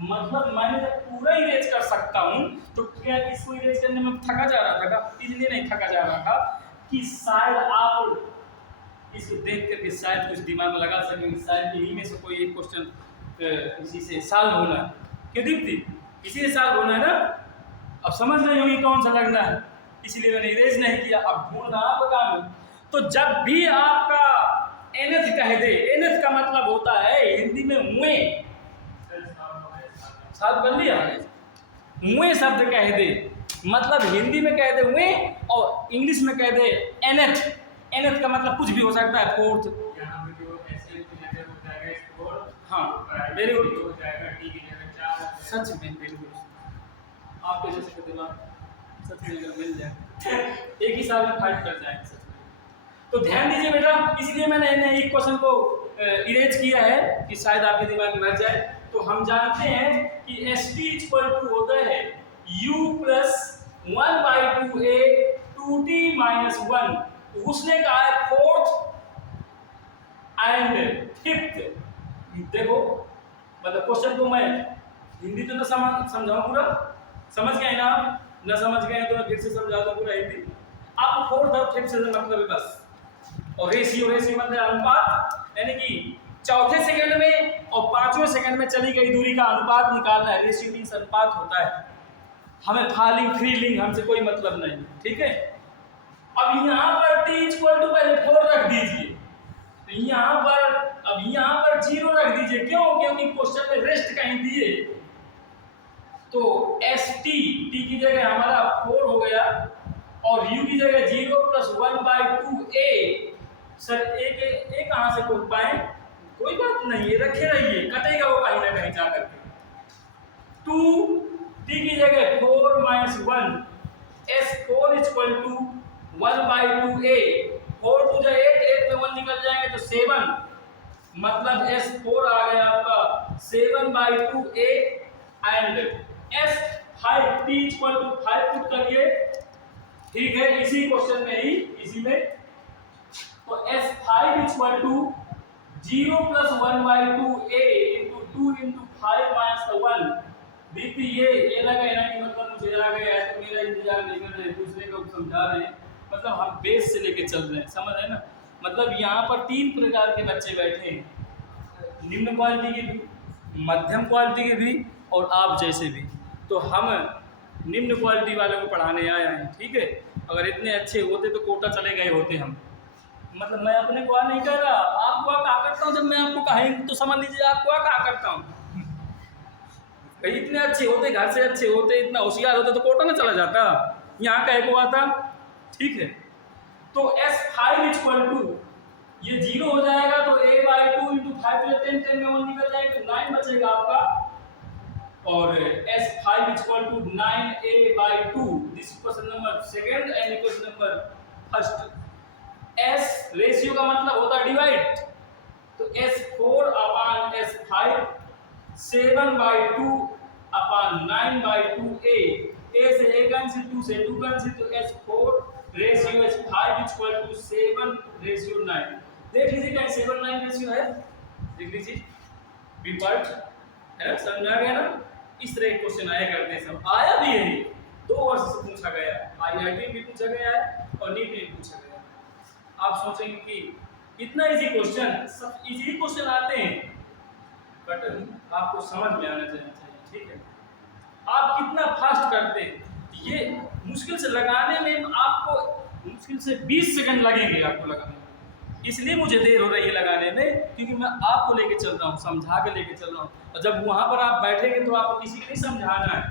मतलब मैंने जब पूरा इरेज कर सकता हूँ तो क्या इसको इरेज करने में थका जा रहा था, इसलिए नहीं थका जा रहा था कि शायद आप इसको देख करके शायद कुछ दिमाग में लगा सकें, शायद इन्हीं में से कोई एक क्वेश्चन इसी से सॉल्व होना है। क्यों दीप्ति, इसी से सॉल्व होना है ना, अब समझ नहीं होगी कौन सा लगना है, इसलिए मैंने इरेज नहीं किया। अब ढूंढना आपका काम है, तो जब भी आपका एनथ कह दे, एनथ का मतलब होता है हिंदी में मुए, सॉल्व कर लिया। मुए शब्द कह दे, मतलब हिंदी में कह दे मुए और इंग्लिश में कह दे एनएथ। एनएथ का मतलब कुछ भी हो सकता है, फोर्थ। हाँ वेरी गुड, सच में वेरी गुड। आपके जैसे का दिमाग सच में अगर मिल जाए एक ही साल में फाइट कर जाए सच में। तो ध्यान दीजिए बेटा, इसलिए मैंने एक क्वेश्चन को इरेज किया है कि शायद आपके दिमाग में मर जाए। तो हम जानते हैं कि ST इक्वल टू होता है U plus 1/2A 2T minus 1। उसने कहा है फोर्थ एंड फिफ्थ। देखो मतलब क्वेश्चन को मैं हिंदी तो ना समझाऊं पूरा, समझ गए ना आप? ना समझ गए तो मैं फिर से समझा दूं पूरा हिंदी। आपको फोर्थ और फिफ्थ से मतलब है बस। और रेशियो मतलब अनुपात, यानी कि चौथे सेकंड में और पांचवें सेकंड में चली गई दूरी का अनुपात निकालना है। रेशियो मींस अनुपात होता है। हमें फालिंग फ्रीलिंग हमसे कोई मतलब नहीं, ठीक है। अब यहाँ पर t इक्वल टू पहले 4 रख दीजिए, तो यहाँ पर 0 रख दीजिए। क्यों? क्योंकि क्वेश्चन में रेस्ट कहीं दिए। तो ST t की जगह हमारा 4 हो गया और u की जगह 0 प्लस 1/2A। सर एक कहां से खोल पाए? कोई बात नहीं, ये रखे रहिए, कटेगा वो कहीं ना कहीं जाकर के। 2 t की जगह 4 minus 1 S4 equal to 1/2A। 4 to जा 8, 8 में 1 निकल जाएंगे तो 7, मतलब S4 आ गया आपका 7/2A and S5 t equal to 5 put करिए, ठीक है। इसी क्वेश्चन में ही इसी में तो S5 equal to 0 plus 1/2A into 2 into 5 minus 1। Deepti ये लगा है ना कि मतलब मुझे आ गया है तो मेरा इंतजार नहीं कर रहे, दूसरे को समझा रहे हैं, मतलब हम बेस से लेके चल रहे हैं, समझ है ना। मतलब यहाँ पर 3 प्रकार के बच्चे बैठे हैं, निम्न क्वालिटी के भी, मध्यम क्वालिटी के भी और आप जैसे भी। तो हम निम्न क्वालिटी वालों को पढ़ाने आए हैं, ठीक है। अगर इतने अच्छे होते तो कोटा चले गए होते हम। मतलब मैं अपने को नहीं कह रहा, आपको कहा करता हूँ। जब मैं आपको कहें तो समझ लीजिए आपको कहा करता हूँ। भाई इतने अच्छे होते, घर से अच्छे होते, इतना होशियार होते तो कोटा ना चला जाता, यहाँ कहे को आता, ठीक है। तो S5 इक्वल टू ये 0 हो जाएगा तो A/2 इंटू 5 तो 10 10 में 1 निकल जाएगा तो 9 बचेगा आपका। और S5 equal to 9A/2। This question number second and question number first. S ratio का मतलब होता है डिवाइड, तो S4 upon S5 7/2 upon 9/2A। A से A कैंसिल, 2 से 2 कैंसिल, तो S4 ratio S5 equal to 7/9। देख लीजिए कहीं 7/9 रेशियो है, देख लीजिए बी पार्ट है, समझ आ गया ना। इस तरह के क्वेश्चन आया करते हैं, सब आया भी यही 2 वर्ष से पूछा गया, IIT भी पूछा गया है और नीट भी पूछा गया। आप सोचेंगे कि इतना इजी क्वेश्चन, सब इजी क्वेश्चन आते हैं, बट आपको समझ में आना चाहिए, ठीक है। आप कितना फास्ट करते हैं, ये मुश्किल से लगाने में आपको मुश्किल से 20 सेकंड लगेंगे आपको लगाने में। इसलिए मुझे देर हो रही है लगाने में, क्योंकि मैं आपको लेके चल रहा हूँ, समझा के लेके चल रहा हूँ। और जब वहाँ पर आप बैठेंगे तो आपको किसी को नहीं समझाना है।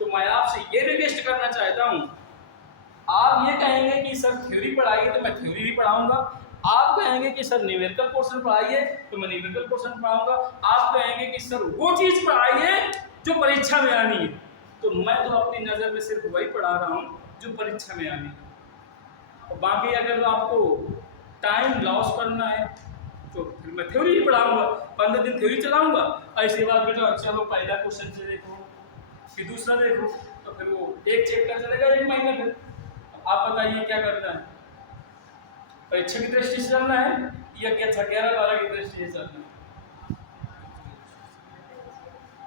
तो मैं आपसे ये रिक्वेस्ट करना चाहता हूँ, आप ये कहेंगे कि सर थ्योरी पढ़ाइए तो मैं थ्योरी भी पढ़ाऊंगा, आप कहेंगे कि सर न्यूमेरिकल पोर्शन पढ़ाइए तो मैं न्यूमेरिकल पोर्शन पढ़ाऊंगा, आप कहेंगे कि सर वो चीज़ पढ़ाइए जो परीक्षा में आनी है, तो मैं तो अपनी नज़र में सिर्फ वही पढ़ा रहा हूँ जो परीक्षा में आनी है। और बाकी अगर आपको टाइम लॉस करना है तो फिर मैं थ्योरी ही पढ़ाऊंगा, 15 दिन थ्योरी चलाऊंगा। ऐसी बात बेटा चलो पहला क्वेश्चन से देखो फिर दूसरा देखो, तो फिर वो एक चैप्टर चलेगा 1 महीने में। आप बताइए क्या करना है, परीक्षा की दृष्टि से चलना है या 11-12 की दृष्टि से चलना है?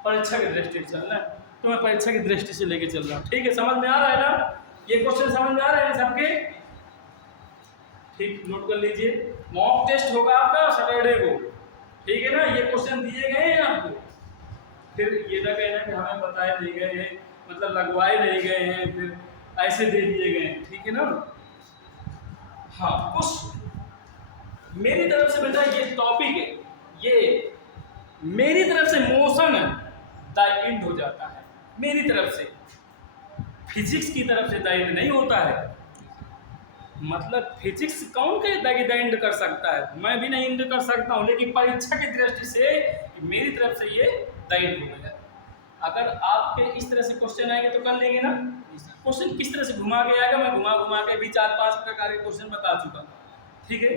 परीक्षा की दृष्टि से चलना है, तो मैं परीक्षा की दृष्टि से लेके चल रहा हूँ, ठीक है। समझ में आ रहा है ना, ये क्वेश्चन समझ में आ रहे हैं सबके? ठीक, नोट कर लीजिए। मॉक टेस्ट होगा आपका सैटरडे को, ठीक है ना। ये क्वेश्चन दिए गए हैं आपको, फिर ये ना कहना कि हमें बताए नहीं गए हैं, मतलब लगवाए नहीं गए हैं, फिर ऐसे दे दिए गए हैं, ठीक है ना। हाँ, कुछ मेरी तरफ से बेटा ये टॉपिक है, ये मेरी तरफ से मोशन है, द एंड हो जाता है मेरी तरफ से। फिजिक्स की तरफ से द एंड नहीं होता है। मतलब फिजिक्स कौन के द एंड कर सकता है, मैं भी नहीं एंड कर सकता हूँ, लेकिन परीक्षा की दृष्टि से मेरी तरफ से ये द एंड हो गया। अगर आपके इस तरह से क्वेश्चन आएंगे तो कर लेंगे ना। क्वेश्चन किस तरह से घुमा के आएगा, मैं घुमा घुमा के भी 4-5 प्रकार के क्वेश्चन बता चुका, ठीक है।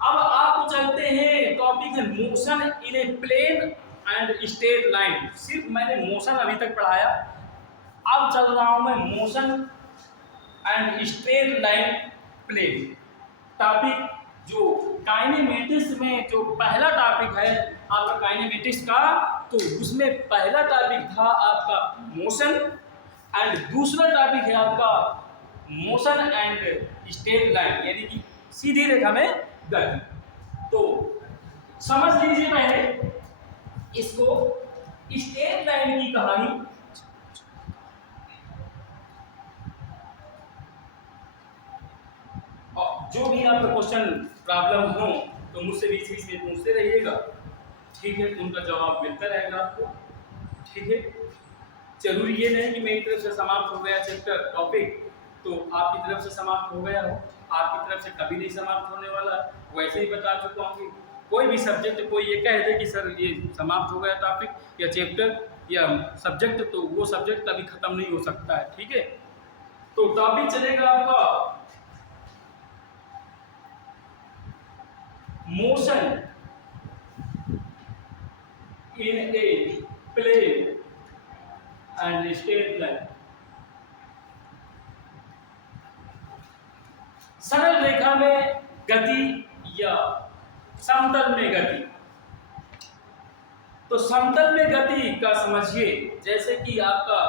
अब आप चलते हैं, टॉपिक है motion in a plane and straight line. सिर्फ मैंने मोशन अभी तक पढ़ाया, अब चल रहा हूं मैं motion and straight line plane. Topic जो काइनेमेटिक्स में जो पहला टॉपिक है आपका काइनेमेटिक्स का, तो उसमें पहला टॉपिक था आपका मोशन एंड दूसरा टॉपिक है आपका मोशन एंड स्ट्रेट लाइन, यानी कि सीधी रेखा में गति। तो समझ लीजिए पहले इसको, स्ट्रेट लाइन की कहानी। जो भी आपका क्वेश्चन प्रॉब्लम हो तो मुझसे बीच बीच में पूछते रहिएगा, ठीक है, उनका जवाब मिलता रहेगा आपको, ठीक है। जरूरी ये नहीं कि मेरी तरफ से समाप्त हो गया चैप्टर टॉपिक तो आपकी तरफ से समाप्त हो गया हो, आपकी तरफ से कभी नहीं समाप्त होने वाला। वैसे ही बता चुका हूँ कि कोई भी सब्जेक्ट कोई ये कह दे कि सर ये समाप्त हो गया टॉपिक या चैप्टर या सब्जेक्ट, तो वो सब्जेक्ट कभी खत्म नहीं हो सकता है, ठीक है। तो टॉपिक चलेगा आपका motion in a plane and straight line. सरल रेखा में गति या समतल में गति। तो समतल में गति का समझिए, जैसे कि आपका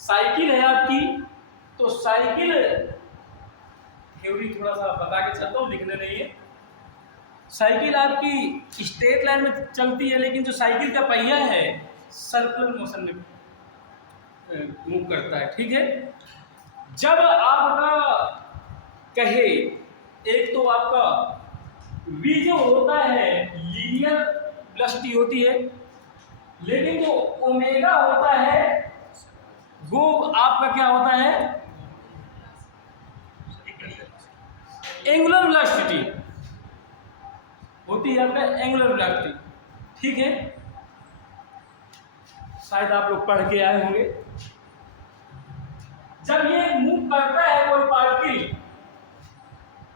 साइकिल है आपकी, तो साइकिल थ्योरी थोड़ा सा बता के चलता हूँ, लिखने नहीं है। साइकिल आपकी स्ट्रेट लाइन में चलती है, लेकिन जो साइकिल का पहिया है सर्कुलर मोशन में मूव करता है, ठीक है। जब आपका कहे, एक तो आपका v जो होता है लीनियर वेलोसिटी होती है, लेकिन जो ओमेगा होता है वो आपका क्या होता है, एंगुलर वेलोसिटी होती है आपका, एंगुलर वेलोसिटी, ठीक है। शायद आप लोग पढ़ के आए होंगे। जब ये मूव करता है कोई पार्टिकल,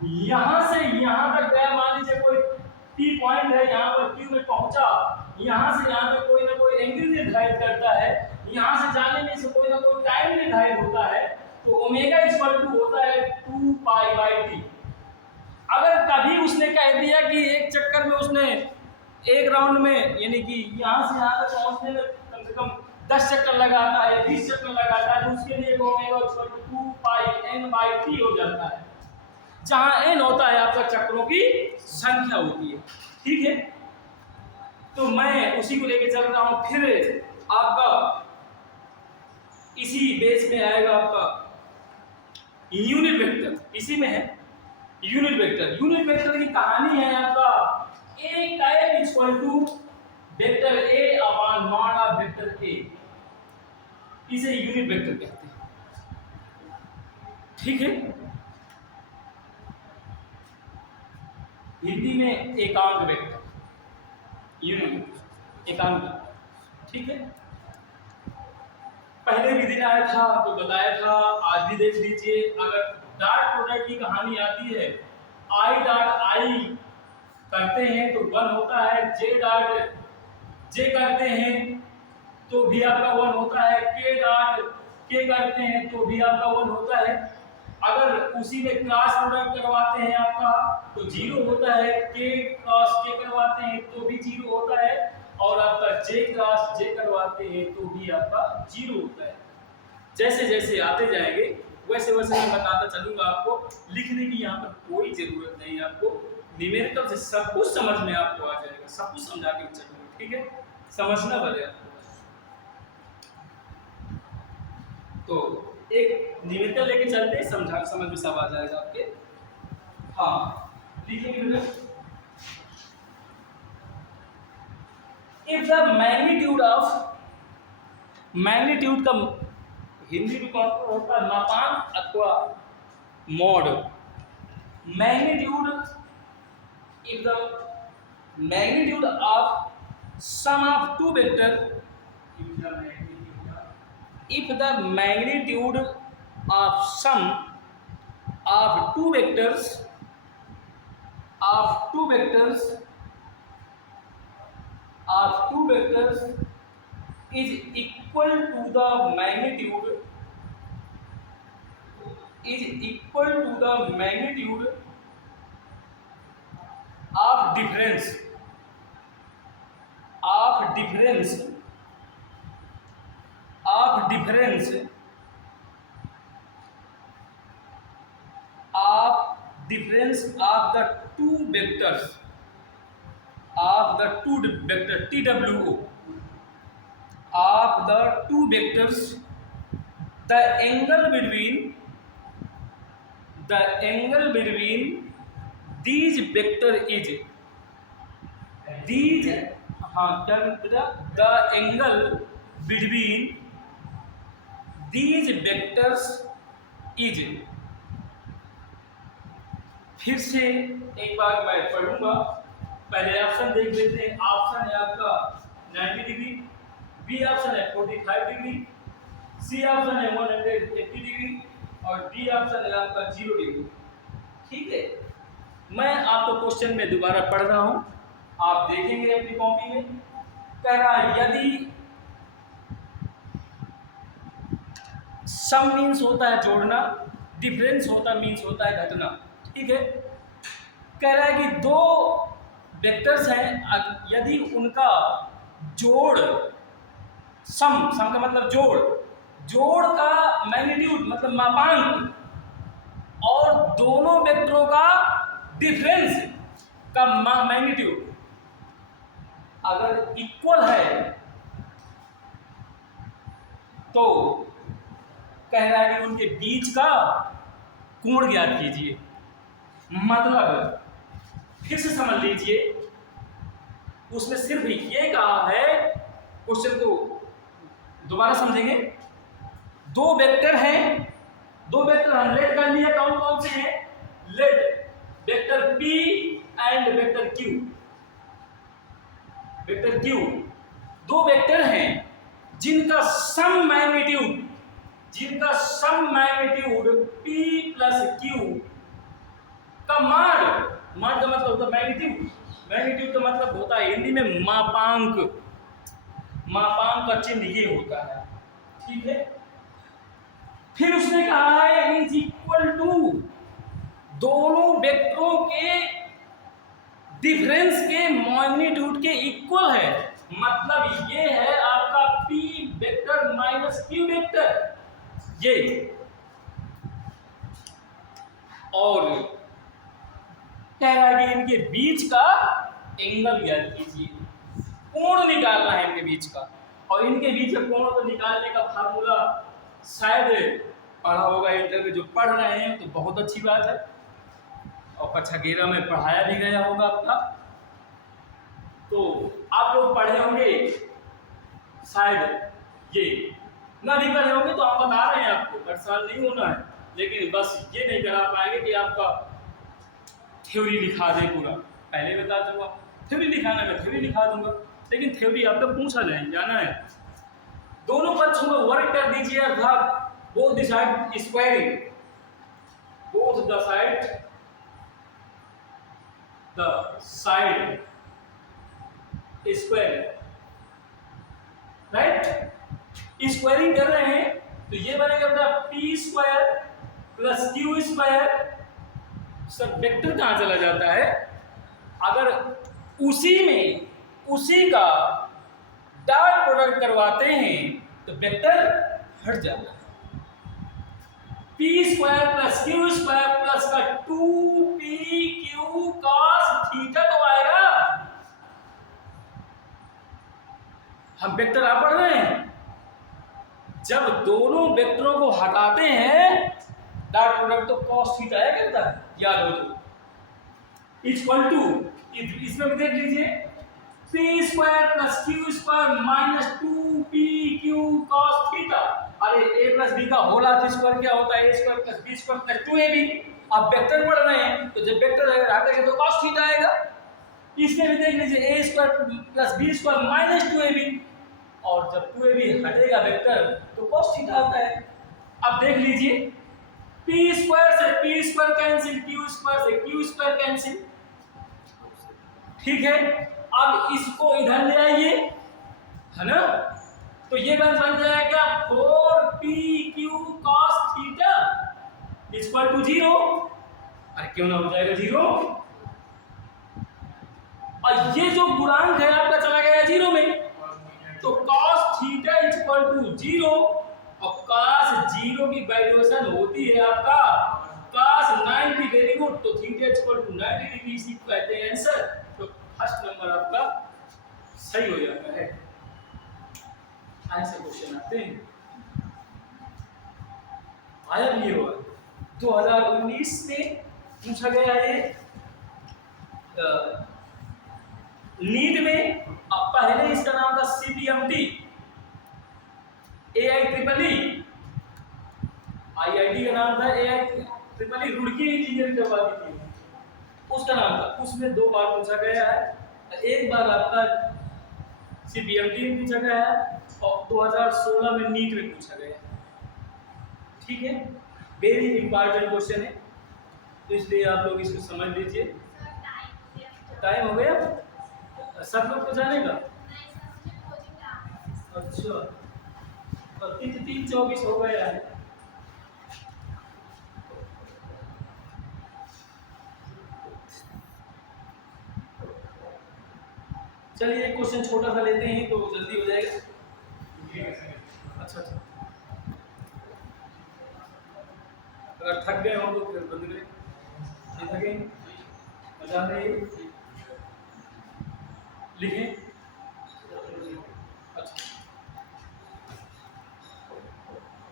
यहां से यहां तक गया, मान लीजिए कोई P पॉइंट है, यहाँ पर Q में पहुंचा, यहां से यहाँ तक कोई ना कोई एंगल निर्धारित करता है, यहां से जाने में से कोई ना कोई टाइम निर्धारित होता है, तो ओमेगा इक्वल टू होता है 2 पाई बाई टी। अगर कभी उसने कह दिया कि एक चक्कर में उसने एक राउंड में, यानी कि यहाँ से यहाँ तक पहुंचने में कम से कम 10 चक्कर लगाता है, 20 चक्कर लगाता है, तो उसके लिए omega equal to 2 pi n by T हो जाता है, जहां n होता है आपका चक्रों की संख्या होती है, ठीक है। तो मैं उसी को लेके चल रहा हूं। फिर आपका इसी बेस में आएगा आपका यूनिट वेक्टर, इसी में है यूनिट वेक्टर। यूनिट वेक्टर की कहानी है आपका a type equal to vector a upon mod of vector a, इसे यूनिट वेक्टर कहते हैं, ठीक है। हिंदी में एकांक वेक्टर, यूनिट एकांक, ठीक है। पहले भी दिन आया था तो बताया था, आज भी देख लीजिए। अगर डॉट प्रोडक्ट की कहानी आती है, आई डॉट आई करते हैं तो 1 होता है, जे डॉट जे करते हैं तो भी आपका 1 होता है, के डॉट के करते हैं तो भी आपका 1 होता है। अगर उसी में क्रॉस प्रोडक्ट करवाते हैं आपका तो 0 होता है, के क्रॉस के करवाते हैं तो भी 0 होता है, और आपका जे क्रॉस जे करवाते हैं तो भी आपका 0 होता है। जैसे जैसे आते जाएंगे वैसे वैसे मैं बताता चलूंगा आपको। लिखने की यहाँ पर कोई जरूरत नहीं है आपको, न्यूमेरिकल से सब कुछ समझ में आपको आ जाएगा, सब कुछ समझा के चलूंगा, ठीक है। समझना पड़ेगा आपको। तो एक न्यूमेरिकल लेके चलते हैं, समझ में सब आ जाएगा आपके। हाँ, लिखेंगे if the magnitude of magnitude का हिंदी में कौन होता है? मापांक अथवा mod. Magnitude, if the magnitude of sum of two vector, if the magnitude of sum of two vectors is equal to the magnitude of difference of the two vectors TWO of the two vectors, the angle between these vector is the angle between these vectors is, फिर से एक बार मैं पढ़ूंगा, पहले option देख लेते हैं। Option है आपका 90 डिग्री, बी ऑप्शन है 45 डिग्री, सी ऑप्शन है 180 डिग्री और डी ऑप्शन है आपका 0 डिग्री। ठीक है, मैं आपको क्वेश्चन में दोबारा पढ़ रहा हूं, आप देखेंगे अपनी कॉपी में। कह रहा है यदि सम मीन्स होता है जोड़ना, डिफरेंस मीन्स होता है घटना। ठीक है, कह रहा है कि दो वेक्टर्स हैं, यदि उनका जोड़ सम का मतलब जोड़ का मैग्नीट्यूड मतलब मापांक और दोनों वेक्टरों का डिफरेंस का मैग्नीट्यूड अगर इक्वल है तो कह रहा है कि उनके बीच का कोण ज्ञात कीजिए। मतलब फिर से समझ लीजिए, उसमें सिर्फ ये कहा है, क्वेश्चन को दोबारा समझेंगे। दो वेक्टर लेट कर लिया, कौन कौन से हैं? Let vector P and vector Q। दो वेक्टर हैं जिनका sum magnitude P plus Q का माड का मतलब होता है मैग्नीट्यूड का मतलब होता है हिंदी में मापांक का चिन्ह ये होता है। ठीक है, फिर उसने कहा है इज इक्वल टू, दोनों वेक्टरों के डिफरेंस के मैग्नीट्यूड के इक्वल है। मतलब ये है आपका P vector minus Q vector, ये। और कह रहा है कि इनके बीच का एंगल ज्ञात कीजिए, कोण निकालना है इनके बीच का। और इनके बीच का कोण को निकालने का फार्मूला शायद पढ़ा होगा इंटर में, जो पढ़ रहे हैं तो बहुत अच्छी बात है, और कक्षा 11 में पढ़ाया भी गया होगा आपका, तो आप लोग पढ़े होंगे शायद, ये ना भी पढ़े होंगे तो आप बता रहे हैं, आपको परेशान नहीं होना है। लेकिन बस ये नहीं करा पाएंगे कि आपका थ्योरी लिखा दे पूरा, पहले बता दूंगा थ्योरी लिखाना, मैं थ्योरी लिखा दूंगा, लेकिन थ्योरी आपका पूछा जाना है। दोनों पक्षों को वर्क कर दीजिए, अर्थात both the side squaring, both the side square, right. Squaring कर रहे हैं तो ये बनेगा P square plus Q square. सब वेक्टर कहाँ चला जाता है? अगर उसी का डॉट प्रोडक्ट करवाते हैं तो वेक्टर हट जाता है। P square plus Q square plus का 2PQ cos थीटा तो आएगा। हम वेक्टर आप पढ़ रहे हैं, जब दोनों वेक्टरों को हटाते हैं डॉट प्रोडक्ट तो cos थीटा आया करता है, याद हो तो। इक्वल टू, इसमें भी देख लीजिए, P square plus Q square minus 2PQ cos B का होल आर्क स्क्वायर क्या होता है, A square plus B square plus 2ab। आप वेक्टर पढ़ रहे हैं तो जब वेक्टर हटेगा तो cos थीटा आएगा। इसमें भी देख लीजिए A square plus B square minus 2ab, और जब 2ab हटेगा वेक्टर तो cos थीटा आता है। अब देख लीजिए p स्क्वायर से p square cancel, q square से q स्क्वायर कैंसिल, ठीक है। अब इसको इधर ले आइए, है ना, तो ये बन जाएगा 4pq cos theta equal to 0। अरे क्यों ना हो जाएगा 0, और ये जो गुणांक है आपका चला गया 0 में, तो cos थीटा इक्वल टू 0, और cos 0 की वैल्यूएशन होती है आपका cos 90, वेरी गुड। तो थीटा इक्वल टू 90 डिग्री, इसी को कहते हैं आंसर। तो फर्स्ट नंबर आपका सही हो जाता है। ऐसे क्वेश्चन आते हैं, आया भी हुआ 2019 में पूछा गया है नीट में। अब पहले इसका नाम था CPMT, AIEEE, IIT का नाम था AIEEE, रुड़की इंजीनियरिंग करवाती थी, उसका नाम था। उसमें 2 बार पूछा गया है, एक बार आपका CPMT में पूछा गया है और 2016 में नीट में पूछा गया है, ठीक है। वेरी इंपॉर्टेंट क्वेश्चन है, तो इसलिए आप लोग इसको समझ लीजिए। टाइम हो गया सब लोग को जाने का? अच्छा, तो 3:24 हो गया है। चलिए एक क्वेश्चन छोटा सा लेते हैं तो जल्दी हो जाएगा। अच्छा, अगर थक गए हो तो फिर बंद करें, नहीं थके मजा नहीं लिखें। अच्छा,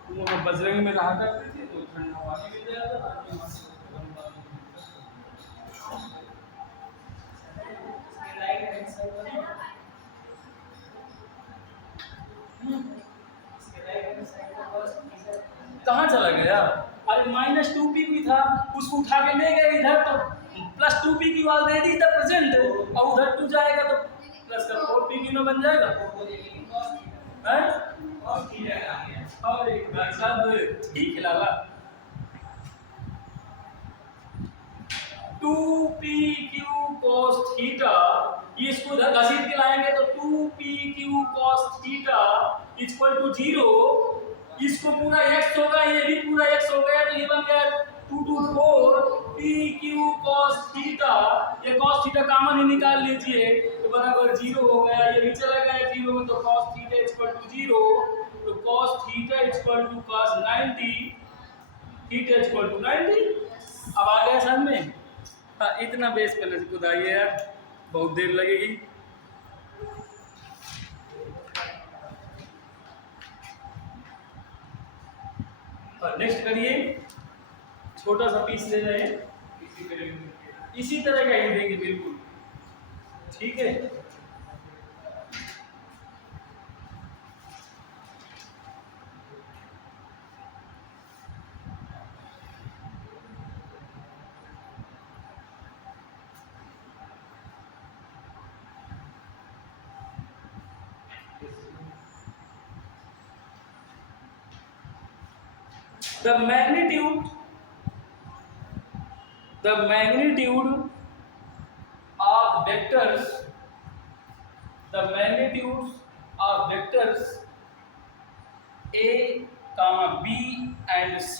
तुम अगर बजरंग में रहा करते थे तो ठंडा हवा भी मिल जाता था। कहाँ चला गया? अरे -2p भी था, उसको उठा के ले गए इधर, तो +2p की ऑलरेडी था प्रेजेंट, और उधर 2 जाएगा तो प्लस का 4p में बन जाएगा, हैं? और भाई साहब ठीक लगा। 2pq cos थीटा, इसको इधर घसीट के लाएंगे तो 2pq cos theta equal to 0, इसको पूरा x होगा, ये भी पूरा x हो गया, तो ये बन गया 2 to 4 pq cos थीटा। ये cos थीटा कॉमन ही निकाल लीजिए तो बराबर 0 हो गया, ये भी चला गया 0 में, तो cos थीटा इक्वल टू 0, तो cos theta equal to cos 90, theta equal to 90। अब आ गया समझ में? हाँ, इतना बेस पहले से खुदाइए यार, बहुत देर लगेगी। नेक्स्ट करिए, छोटा सा पीस ले रहे हैं, इसी तरह का ही देंगे बिल्कुल, ठीक है। The magnitude of vectors, the magnitudes of vectors a, b and c,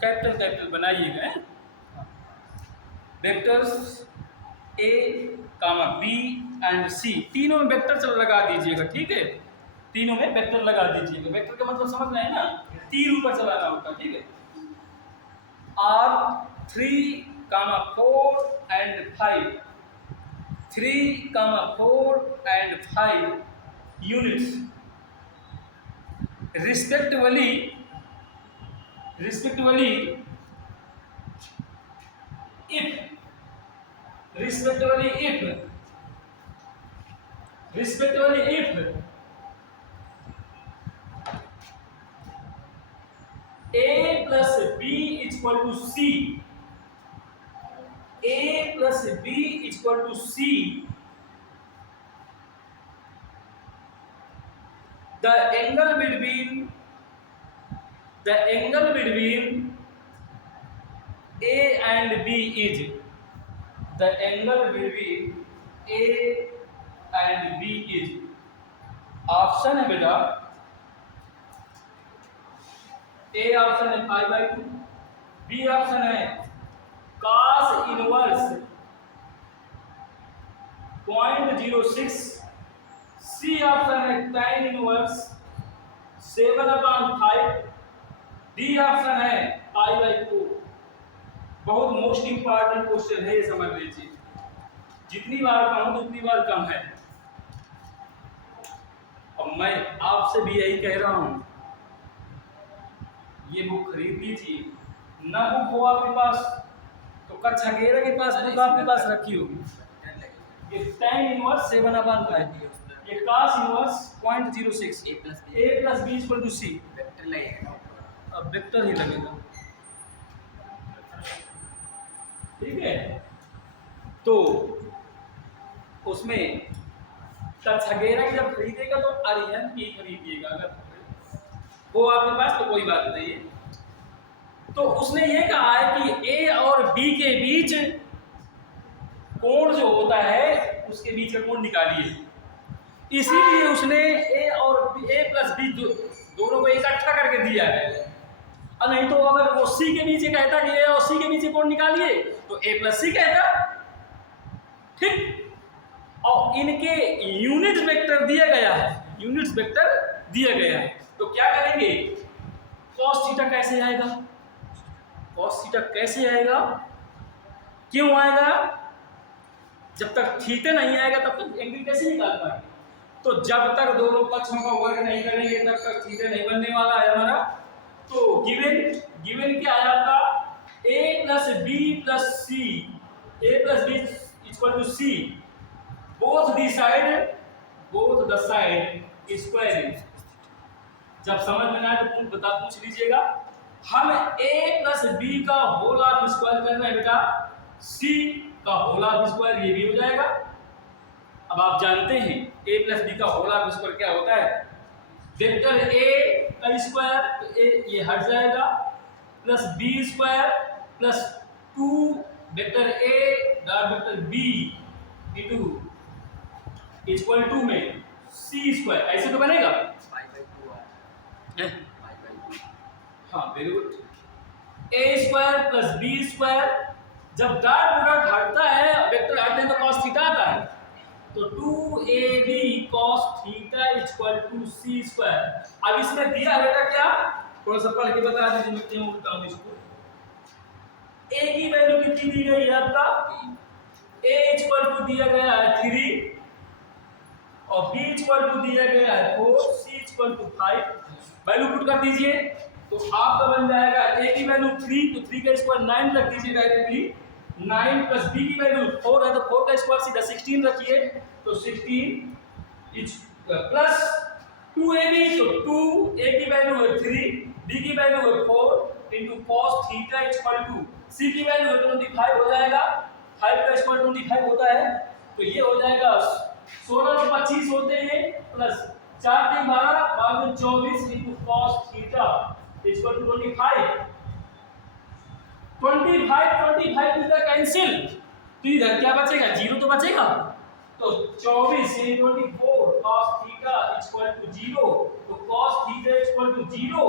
capital बनाइएगा। Vectors a, b and c, तीनों में वेक्टर चल लगा दीजिएगा, ठीक है। तीनों में वेक्टर लगा दीजिएगा। वेक्टर का मतलब समझ रहे हैं ना, तीर ऊपर चलाना होता है, ठीक है। R 3, 4 and 5, 3, 4 and 5 units respectively if plus B equal to C, A plus B equal to C, the angle between A and B is, the angle between A and B is, option है बेटा, A option है pi by 2, B option है cos inverse 0.06, C option है tan inverse 7/5, D option है pi by 2। बहुत most important question है, ये समझ लीजिए, जितनी बार कहूं तो उतनी बार कम है। और मैं आपसे भी यही कह रहा हूं, ये बुक खरीद लीजिए, ना बुक हो आपके पास तो कक्षा 11 के पास बुक आपके पास रखी होगी। ये tan इनवर्स 7/5, ये cos inverse 0.06, a plus b equal to C, vector लगेगा, अब वेक्टर ही लगेगा, ठीक है। तो उसमें कक्षा 11 की जब खरीदेगा तो आर्यन की खरीदिएगा, अगर वो आपके पास तो कोई बात नहीं है। तो उसने ये कहा है कि ए और बी के बीच कोण जो होता है उसके बीच का कोण निकालिए, इसीलिए उसने ए और ए प्लस बी दोनों को इकट्ठा करके दिया है। और नहीं तो अगर वो सी के बीच कहता कि ए और सी के बीच कोण निकालिए तो ए प्लस सी कहता, ठीक। और इनके यूनिट वेक्टर दिया गया है, यूनिट वेक्टर दिया गया है, तो क्या करेंगे, cos थीटा कैसे आएगा, cos थीटा कैसे आएगा, क्यों आएगा, जब तक थीटा नहीं आएगा तब तक एंगल कैसे निकाल पाएंगे। तो जब तक दोनों पक्षों का वर्ग नहीं करेंगे तब तक थीटा नहीं बनने वाला है हमारा। तो गिवन क्या है आपका, a plus B plus C, a plus B equal to C, both the side square. जब समझ में ना आए तो पूछ लीजिएगा। हम a प्लस बी का होल ऑफ स्क्वायर करना है बेटा, c का होल ऑफ स्क्वायर, ये भी हो जाएगा। अब आप जानते हैं a प्लस बी का होल ऑफ स्क्वायर क्या होता है, वेक्टर a का स्क्वायर, तो a ये हट जाएगा, plus B square plus 2 vector a dot vector b into equal to में सी स्क्वायर, ऐसे तो बनेगा, हाँ very good. A square plus B square, जब डॉट प्रोडक्ट हटता है वेक्टर हटते हैं तो cos थीटा आता है, तो 2ab cos theta equal to C square. अब इसमें दिया है बेटा क्या, थोड़ा सा पढ़ के बता दीजिए, मैं क्यों उल्टा हूं इसको। a की वैल्यू कितनी दी गई है आपका, a इक्वल टू दिया गया है 3 और b इक्वल टू दिया गया है 4, c equal to 5, value put कर दीजिए तो आपका बन जाएगा a की वैल्यू 3, तो 3 का स्क्वायर 9 रख दीजिए डायरेक्टली, 9 प्लस b की वैल्यू 4 है तो 4 का स्क्वायर सीधा 16 रखिए, तो 16 प्लस 2ab, तो 2a की वैल्यू है 3, b की वैल्यू है 4 into cos theta equal to c की वैल्यू 25 हो जाएगा, 5 का स्क्वायर 25 होता है, तो ये हो जाएगा 16 और 25 होते हैं, plus 4 3 12 24 into cos theta equal to 25 इधर कैंसिल, तो इधर क्या बचेगा, 0 तो बचेगा, तो 24 × 24 cos थीटा इक्वल टू 0, तो cos थीटा इक्वल टू 0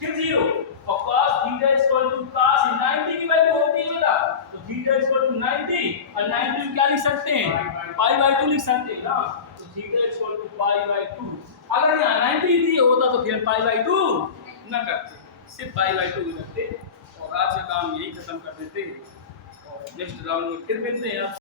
फिर 0 और cos theta equal to cos 90 की वैल्यू होती है बेटा, तो थीटा इक्वल टू 90 और 90 क्या लिख सकते हैं, π/2 लिख सकते हैं ना, तो थीटा इक्वल टू π/2। अगर यहाँ 90 दी होता तो फिर π/2 ना करते, सिर्फ π/2 करते और आज का काम यही खत्म कर देते। और नेक्स्ट राउंड में फिर मिलते हैं।